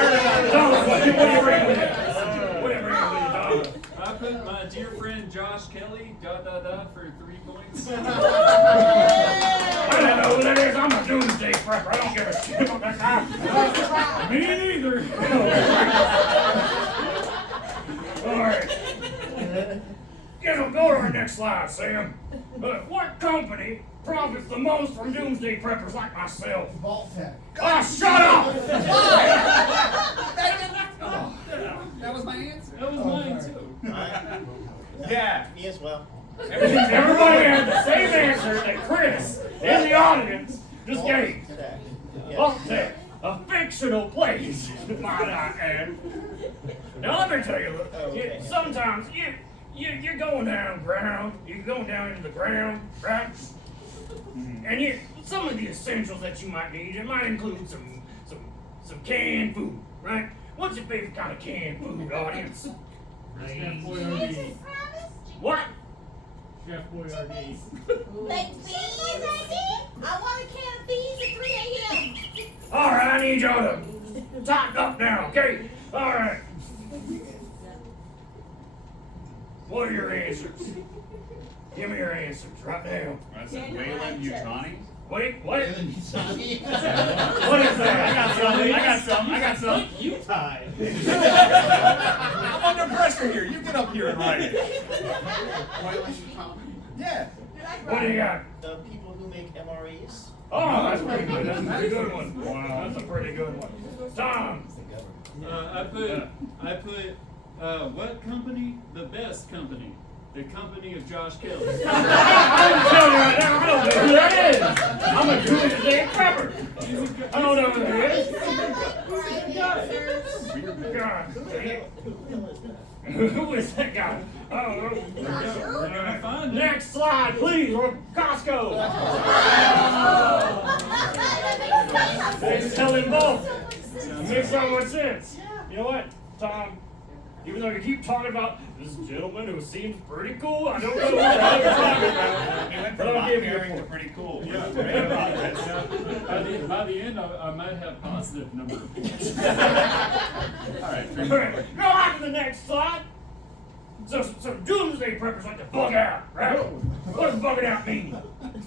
heard about it. What do you bring with you? What do you bring with you, Tom? I put my dear friend Josh Kelley, for 3 points. I don't know who that is. I'm a doomsday prepper. I don't give a shit about that guy. Me neither. All right. Go to our next slide, Sam. What company profits the most from doomsday preppers like myself? Vault-Tec. Oh, shut up! That was my answer. That was mine too. Yeah. Me as well. Everybody had the same answer that Chris in the audience just gave. Vault-Tec, a fictional place, might I add. Now let me tell you, look, sometimes you're going down into the ground, right? And some of the essentials that you might need, it might include some canned food, right? What's your favorite kind of canned food, audience? What? Chef Boyardee. Baked beans, maybe? I want a can of beans at 3 a.m. All right, I need y'all to tighten up now, okay? All right. What are your answers? Give me your answers right now. That's a Wayland Utani. Wait, what? What is What that? I got some. You tied. I'm under pressure here. You get up here and write it. Wayland Utani. Yeah. What do you got? The people who make MREs. Oh, that's pretty good. That's a pretty good one. Wow, that's a pretty good one. Tom. I put what company? The best company. The company of Josh Kelley. I'm telling you right now, I don't know who that is. I'm a doomsday prepper. I don't know who that is. God. Who is that guy? I don't know. We're gonna find it. Next slide, please, or Costco. They sell in bulk. It makes so much sense. Yeah. You know what, Tom? Even though you keep talking about this gentleman who seems pretty cool, I don't know who the hell you're talking about. It went But from I'll not give you a caring to point. pretty cool. Yeah. Great progress. By the end, I might have positive number of points. All right. All right, go on to the next slide. So doomsday preppers like to bug out, right? What does bugging out mean? What is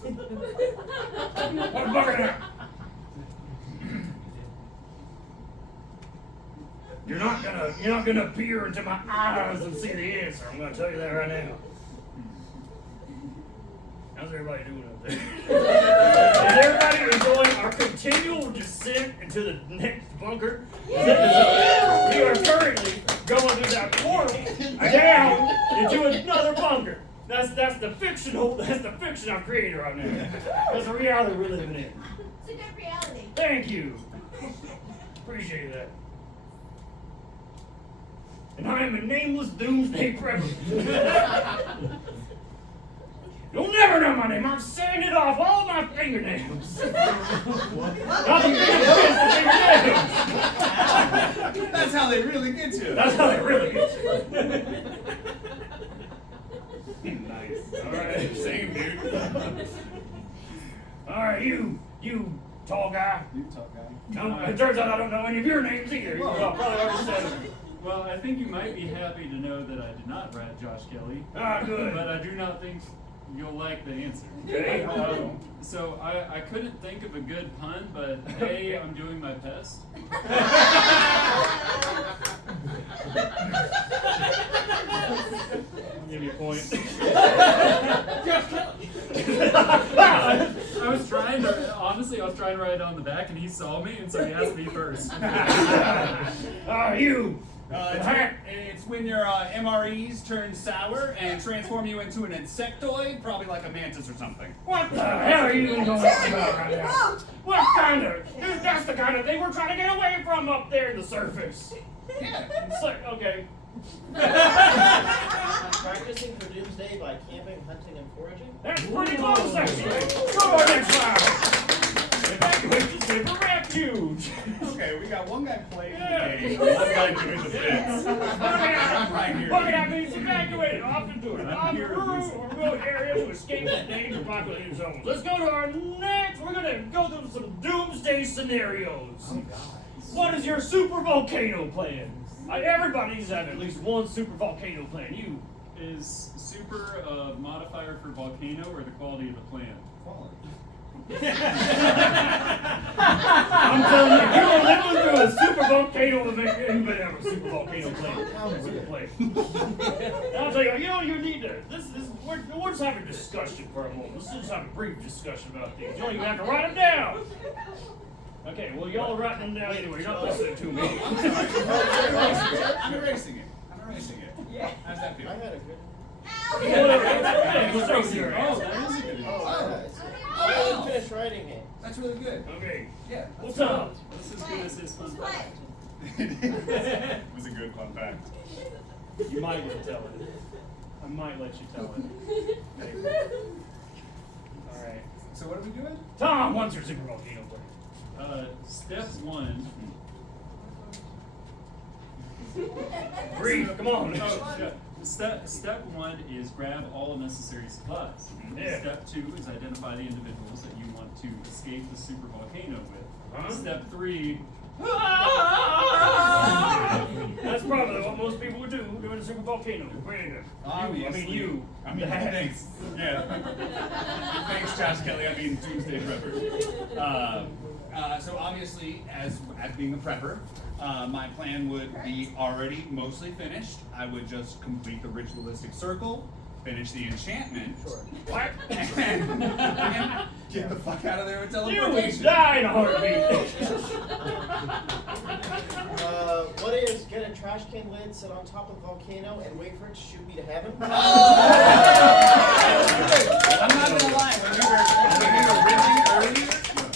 bugging out? You're not gonna peer into my eyes and see the answer. I'm gonna tell you that right now. How's everybody doing up there? Is everybody enjoying our continual descent into the next bunker? We are currently going through that portal down into another bunker. That's the fiction I've created right now. That's the reality we're living in. It's a good reality. Thank you. Appreciate that. And I am a nameless doomsday prepper. You'll never know my name. I've sanded off all my fingernails. Nothing against the fingernails. That's how they really get you. That's how they really get you. Nice. All right. Same, dude. All right, you tall guy. You talk, guy. No, it turns out I don't know any of your names either. Well, probably already said them. Well, I think you might be happy to know that I did not rat Josh Kelley. Ah, good. But I do not think you'll like the answer. Okay. So I couldn't think of a good pun, but A, I'm doing my best. I'll give you a point. I was trying to write it on the back, and he saw me, and so he asked me first. You. It's when your MREs turn sour and transform you into an insectoid, probably like a mantis or something. What the hell are you even going on about right now? What kind of? That's the kind of thing we're trying to get away from up there in the surface. Yeah. It's like, okay. Practicing for doomsday by camping, hunting, and foraging? That's pretty close, actually. Go on next round. Evacuate the saber refuge. Okay, we got one guy playing Yeah. the game, one guy doing the bits. I'm right here. Bucket out means evacuated off into an I'm here to rural listen. or remote area to escape the danger populated zones. Let's go to our next. We're gonna go through some doomsday scenarios. What is your super volcano plan? Everybody's had at least one super volcano plan. You. Is super a modifier for volcano or the quality of the plant? I'm telling you, if you were living through a super volcano event, you better have a super volcano plan. Super plan. And I'll tell you, you need to. We're just having a discussion for a moment. Let's just have a brief discussion about these. You don't even have to write them down. Okay, well, y'all are writing them down anyway. You're not listening to me. I'm erasing it. Yeah. How's that feel? I had a good. Let's Oh, your that is a good Oh, answer. I didn't finish writing it. That's really good. Okay. Yeah. What's up? That's as good as his fun fact. It was a good fun fact. You might want to tell it. I might let you tell it. All right. So what are we doing? Tom, what's your super volcano plan? Step one. Brief, come on. Oh, yeah. Step one is grab all necessary supplies. Yeah. Step two is identify the individuals that you want to escape the super volcano with. Huh? Step three. That's probably what most people would do during a super volcano. Obviously. Thanks. Yeah. Thanks, Josh Kelley. I mean, Doomsday Prepper. So obviously, as being a prepper, my plan would be already mostly finished. I would just complete the ritualistic circle, finish the enchantment, What? and get the fuck out of there with You would teleportation. die in a heartbeat. What is get a trash can lid, sit on top of the volcano, and wait for it to shoot me to heaven? I'm not gonna lie, when we were rigging earlier,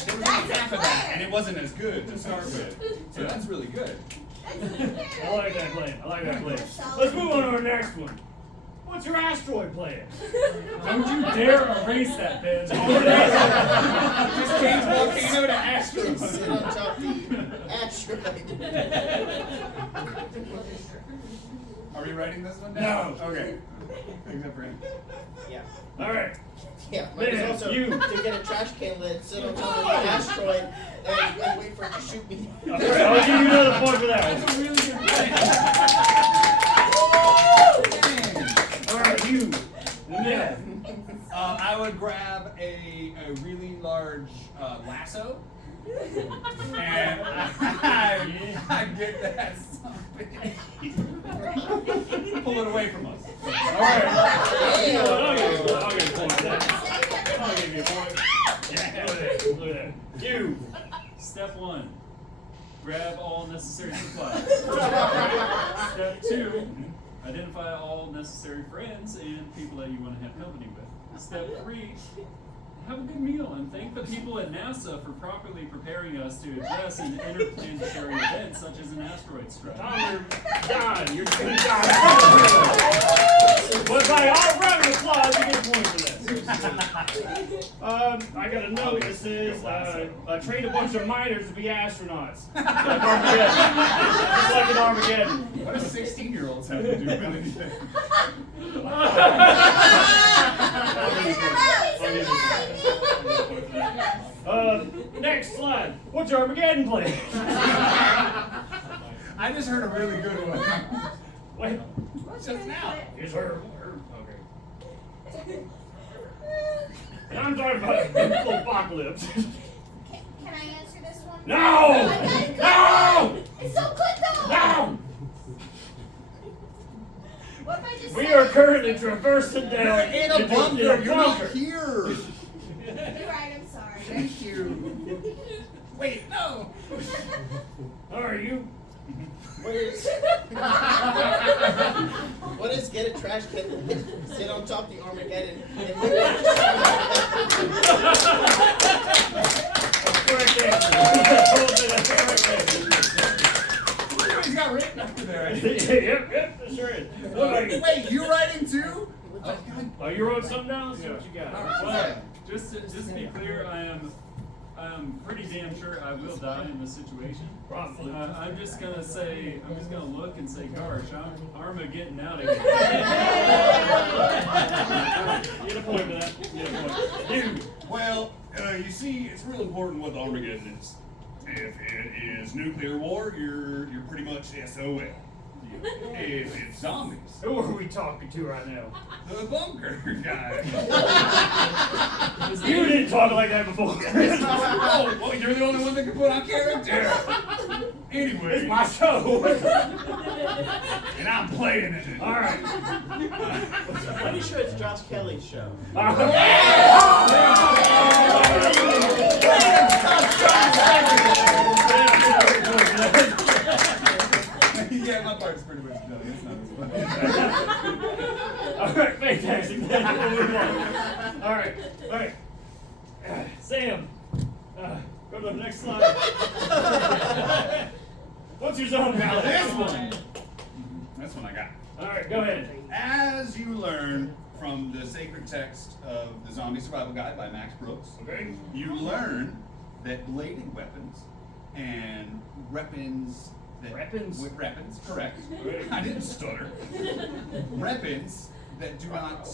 there was like half of that, and it wasn't as good to start with. So that's really good. I like that plan. Let's move on to our next one. What's your asteroid plan? Don't you dare erase that, Ben. Just change volcano to asteroid. Sit on top of the asteroid. Are we writing this one down? No. Okay. Except for him. Yeah. All right. Yeah, mine Man, is also you- to get a trash can lid, sit on top of the asteroid, and wait for it to shoot me. All right, I'll give you another point for that That's a really good plan. one. All right, you. Yeah. I would grab a really large lasso, and I'd get that zombie. Pull it away from us. All right. I'll give you a point for that. I'll give you a point. Yeah, look at that. You. Step 1, grab all necessary supplies. Step 2, identify all necessary friends and people that you want to have company with. Step 3, have a good meal and thank the people at NASA for properly preparing us to address an interplanetary event such as an asteroid strike. Tom, you're done. You're done. But by all round of applause, you get a point for this. I got a note that says, train a bunch of miners to be astronauts. Like Armageddon. Just like in Armageddon. What do 16-year-olds have to do with anything? Next slide. What's your Armageddon plan? I just heard a really good one. Wait. Just now. Is her. Okay. And I'm talking about a biblical apocalypse. Can I answer this one? No! I got it good. No! It's so good though. No! What if I just We said are it? currently traversing down You're in a bunker. You're not bunker. here. You're right, I'm sorry. Thank you. Wait, no. How are you? What is get a trash can lid, sit on top of the Armageddon, and wait Correct answer. That's correct answer. He's got written after there. Yep, that sure is. Wait, you writing too? Oh, you wrote something down? Let's see what you got. Well, just to be clear, I am pretty damn sure I will die in this situation. Probably. I'm just gonna look and say, gosh, Armageddon out of here. Get a point for that. Get a point. You. Well, you see, it's real important what the Armageddon is. If it is nuclear war, you're pretty much SOL. If it's zombies, Who are we talking to right now? the bunker guy. You didn't talk like that before. Oh, well, you're the only one that can put on character. Anyway, It's my show. and I'm playing it. All right. I'm pretty sure it's Josh Kelley's show. Yeah, my part's pretty much done. It's not as fun. All right, fantastic. All right. Sam, go to the next slide. What's your zone ballot? This one. That's one I got. All right, go ahead. As you learn from the sacred text of the Zombie Survival Guide by Max Brooks, Okay. you learn that bladed weapons and weapons that Weapons? weapons, correct. I didn't stutter. Weapons that do not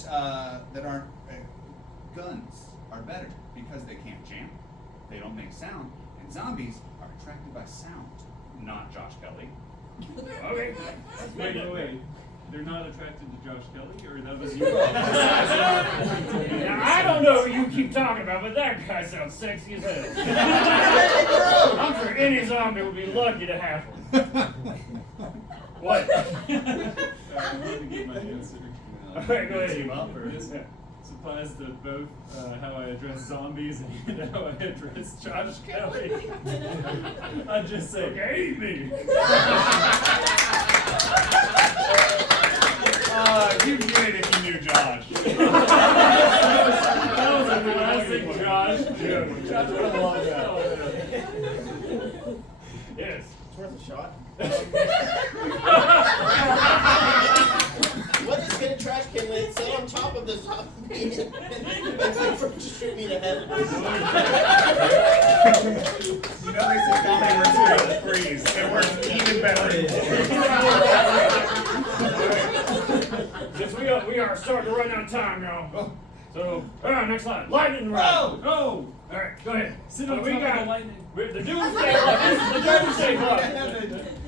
that aren't guns are better because they can't jam, they don't make sound, and zombies are attracted by sound. Not Josh Kelley. Okay. Wait. They're not attracted to Josh Kelley, or that was you? Now, I don't know who you keep talking about, but that guy sounds sexy as hell. I'm sure any zombie would be lucky to have him. What? I'm going to get my answer. All right, go ahead. Team up, or this applies to both how I address zombies and how I address Josh Kelley. I'd just say, hey, me. You'd get it if you knew Josh. That was a classic Josh joke. Josh would have loved that. Yes. It's worth a shot. What is get a trash can lid, sit on top of the zombie, and wait for it to shoot me to heaven. You know they say zombie works better than freeze. It works even better in Since we are starting to run out of time now. So, next slide. Lightning round. Oh! All right, go ahead. Sit on we top of got the lightning. the doomsday clock. This is the doomsday clock.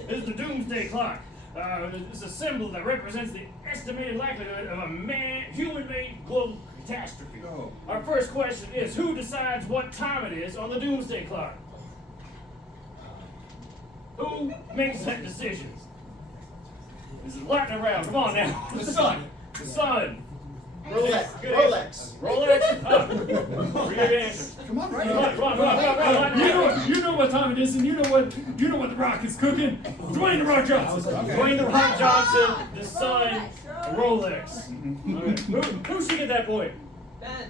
This is the doomsday clock. It's a symbol that represents the estimated likelihood of a human-made global catastrophe. Go. Our first question is, who decides what time it is on the doomsday clock? Who makes that decision? This is lightning round. Come on now. The sun. The sun. Rolex. Good Rolex. answer. Rolex. Read your answer. Come on, right? Come on. You know what time it is, and you know what The Rock is cooking. Dwayne The Rock Johnson. Okay. Dwayne The Rock Johnson, the sun, Rolex. Okay. Who should get that point? Ben.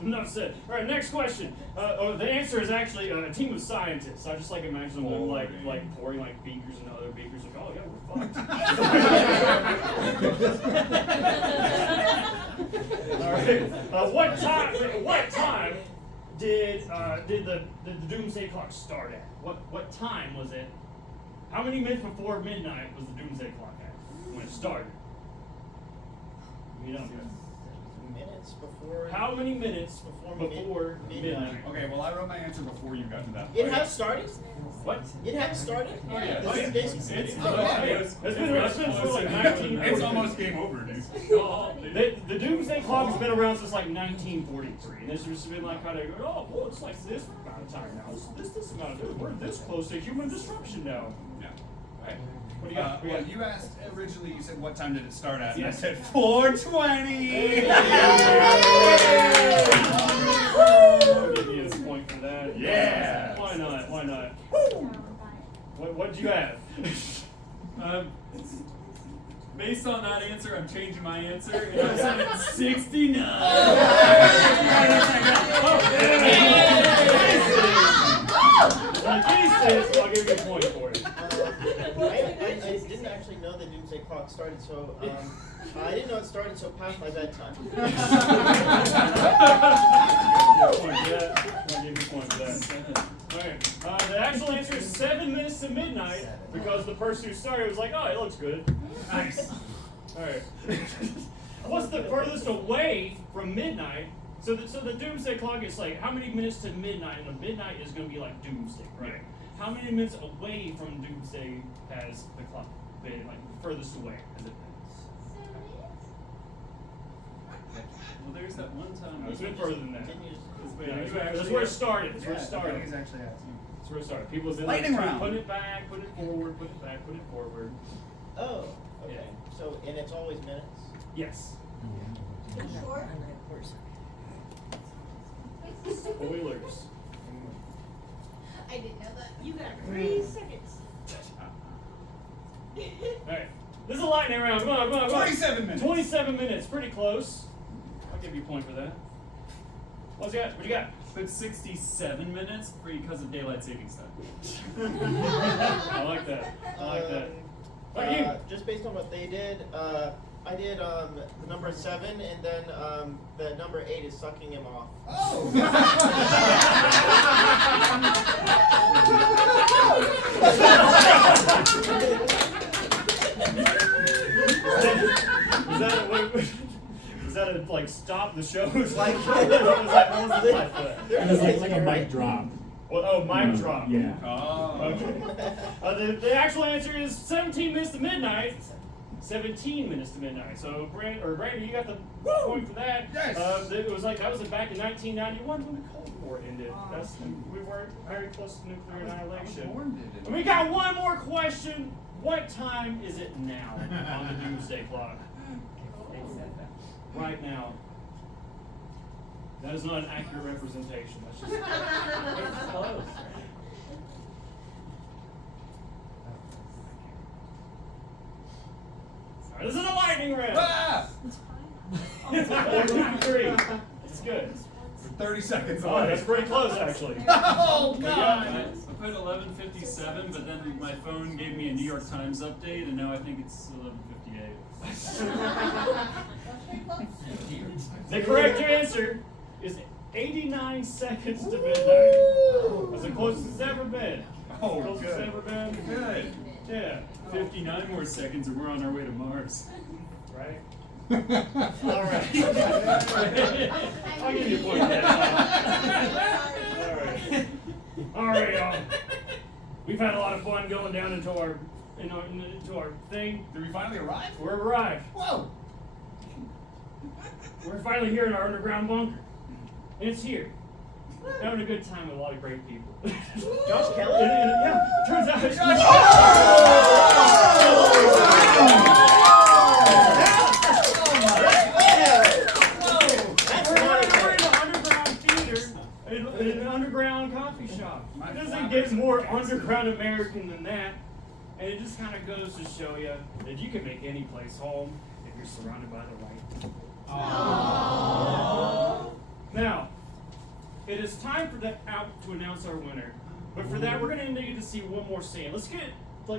Enough said. All right, next question. The answer is actually a team of scientists. I just like imagine them like pouring like beakers into other beakers. Like, oh yeah, we're fucked. All right. What time did the doomsday clock start at? What time was it? How many minutes before midnight was the doomsday clock at when it started? You know. Minutes before. How many minutes before midnight? Okay, well, I wrote my answer before you got to that. It has started? What? It has started? Oh yeah. This is basically. It's been for like 19. It's almost game over, dude. The doomsday clock has been around since like 1943, and this has been like kind of oh well, it's like this amount of time now. This amount of time. We're this close to human disruption now. Yeah. Right. What do you got? Well, you asked originally. You said what time did it start at? And Yes. I said 4:20. I'll give you a point for that. Yeah. Why not? Why not? What did you have? Based on that answer, I'm changing my answer, and I'm saying it's 69. Like he says, I'll give you a point for it. I didn't actually know the doomsday clock started, so I didn't know it started so past my bedtime. I'll give you a point for that. Alright. The actual answer is 7 minutes to midnight because the person who started was like, oh, it looks good. Nice. Alright. What's the furthest away from midnight? So the doomsday clock is like how many minutes to midnight, and the midnight is going to be like doomsday, right? How many minutes away from doomsday has the clock been, like furthest away has it been? Well, there's that one time. No, it's been further than that. Didn't you just- That's where it started. That's where it started. He's actually asking. That's where it started. People have been Lightning like, round. put it back, put it forward, put it back, put it forward. Oh, okay. Yeah. So, and it's always minutes? Yes. Short. Spoilers. I didn't know that. You got 3 seconds. Alright. This is a lightning round. Come on. 27 minutes. 27 minutes. Pretty close. I'll give you a point for that. What you got? What you got? But 67 minutes because of daylight savings time. I like that. I like that. What about you? Just based on what they did, I did the number 7, and then the number 8 is sucking him off. Oh. Was that a like stop the show? Was like Like- what was the type for that? It was like a mic drop. Oh, mic drop. Yeah. Oh. Okay. The actual answer is 17 minutes to midnight. 17 minutes to midnight. So, Brandon, you got the point for that. Yes. It was like that was back in 1991 when the Cold War ended. We were very close to nuclear annihilation. And we got one more question. What time is it now on the doomsday clock? Right now. That is not an accurate representation. That's just it's close. Alright, this is a lightning round. Ah! It's 4-2-3. It's good. 30 seconds Oh, away. that's pretty close actually. Oh, I God. put 11:57, but then my phone gave me a New York Times update, and now I think it's 11:58. The correct answer is 89 seconds to midnight. That's the closest it's ever been. Oh, Closest it's good. ever been. Good. Yeah. 59 more seconds and we're on our way to Mars. Right? All right. I'll give you a point for that. All right, y'all. We've had a lot of fun going down into our thing. Did we finally arrive? We're arrived. Whoa! We're finally here in our underground bunker. And it's here. Having a good time with a lot of great people. Josh Kelley? Yeah, turns out it's We're in an underground theater, in an underground coffee shop. It doesn't get more underground American than that. And it just kind of goes to show you that you can make any place home if you're surrounded by the right people. Now, it is time for that out to announce our winner. But for that, we're gonna need to see one more scene. Let's get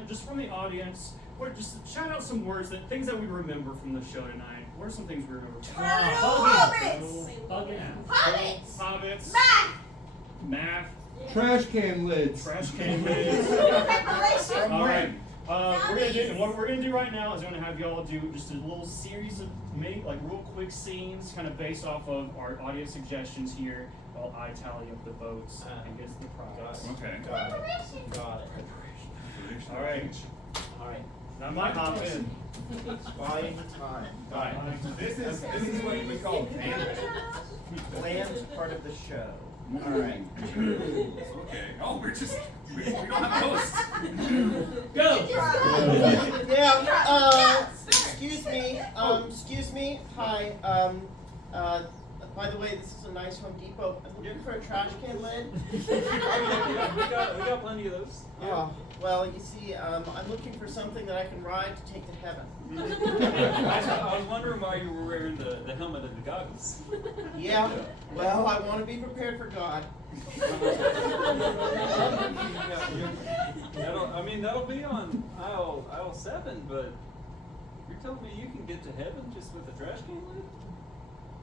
just from the audience, or just shout out some words things that we remember from the show tonight. What are some things we remember? Hobbits! Hobbits! Hobbits. Math. Trash can lids. Trash can lids. Preparation! All right. What we're gonna do right now is I'm gonna have y'all do just a little series of real quick scenes, kind of based off of our audience suggestions here, while I tally up the votes and gets the prize. Okay. Got it. All right. Now my hop in. Buying time. Alright. This is what we call bandit. Bland's part of the show. Alright. Okay. Oh, we don't have a host. Go! Yeah, excuse me. Hi, by the way, this is a nice Home Depot. I'm looking for a trash can lid. we got plenty of those. Oh, well, you see, I'm looking for something that I can ride to take to heaven. I was wondering why you were wearing the helmet and the goggles. Yeah, well, I want to be prepared for God. That'll be on aisle 7, but you're telling me you can get to heaven just with a trash can lid?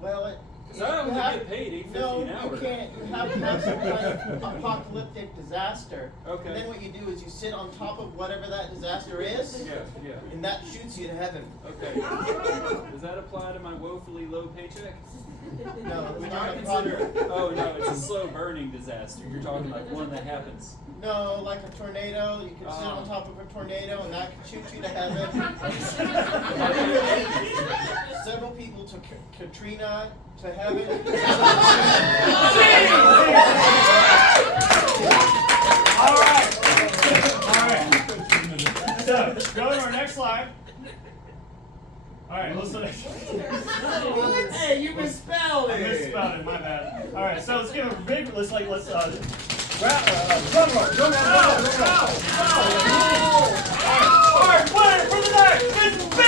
Well, Because I only get paid $8.50 an hour. No, you can't. You have to have some kind of apocalyptic disaster. Okay. And then what you do is you sit on top of whatever that disaster is. Yeah. And that shoots you to heaven. Okay. Does that apply to my woefully low paycheck? No, it's When not I a consider, problem. oh no, it's a slow burning disaster. You're talking like one that happens. No, like a tornado. You can sit on top of a tornado and that can shoot you to heaven. Several people took Katrina to heaven. All right. So, go to our next slide. All right, listen. Hey, you misspelled I it. misspelled it, my bad. All right, so let's give a big, drum roll. All right, winner for the night is Ben!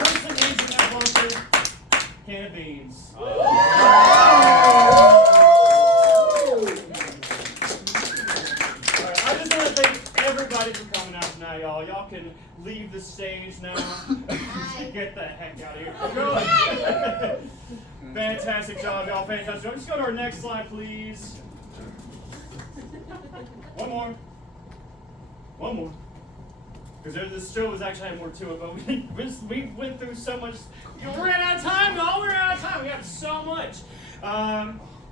Person needs in that bunker, can of beans. I just want to thank everybody for coming out tonight, y'all. Y'all can leave the stage now. Get the heck out of here. Fantastic job, y'all. Fantastic job. Just go to our next slide, please. One more. Because this show was actually had more to it, but we went through so much. We ran out of time, y'all. We ran out of time. We got so much.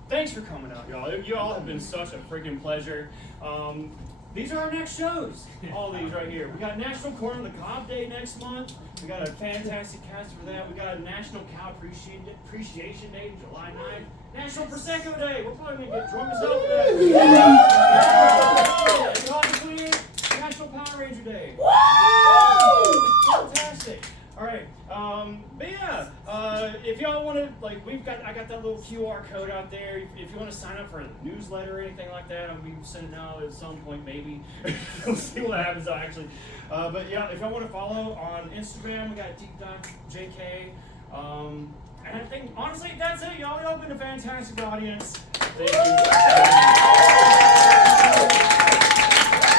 Thanks for coming out, y'all. You all have been such a freaking pleasure. These are our next shows. All these right here. We got National Corn on the Cob Day next month. We got a fantastic cast for that. We got a National Cow Appreciation Day, July 9th. National Prosecco Day. We're probably gonna get drunk as hell for that. National Power Ranger Day. Fantastic. All right. But yeah, if y'all want to, I got that little QR code out there. If you want to sign up for a newsletter or anything like that, I'll be sending out at some point, maybe. We'll see what happens actually. But yeah, if y'all want to follow on Instagram, we got Deep Dive JK. And I think honestly, that's it, y'all. Y'all been a fantastic audience. Thank you.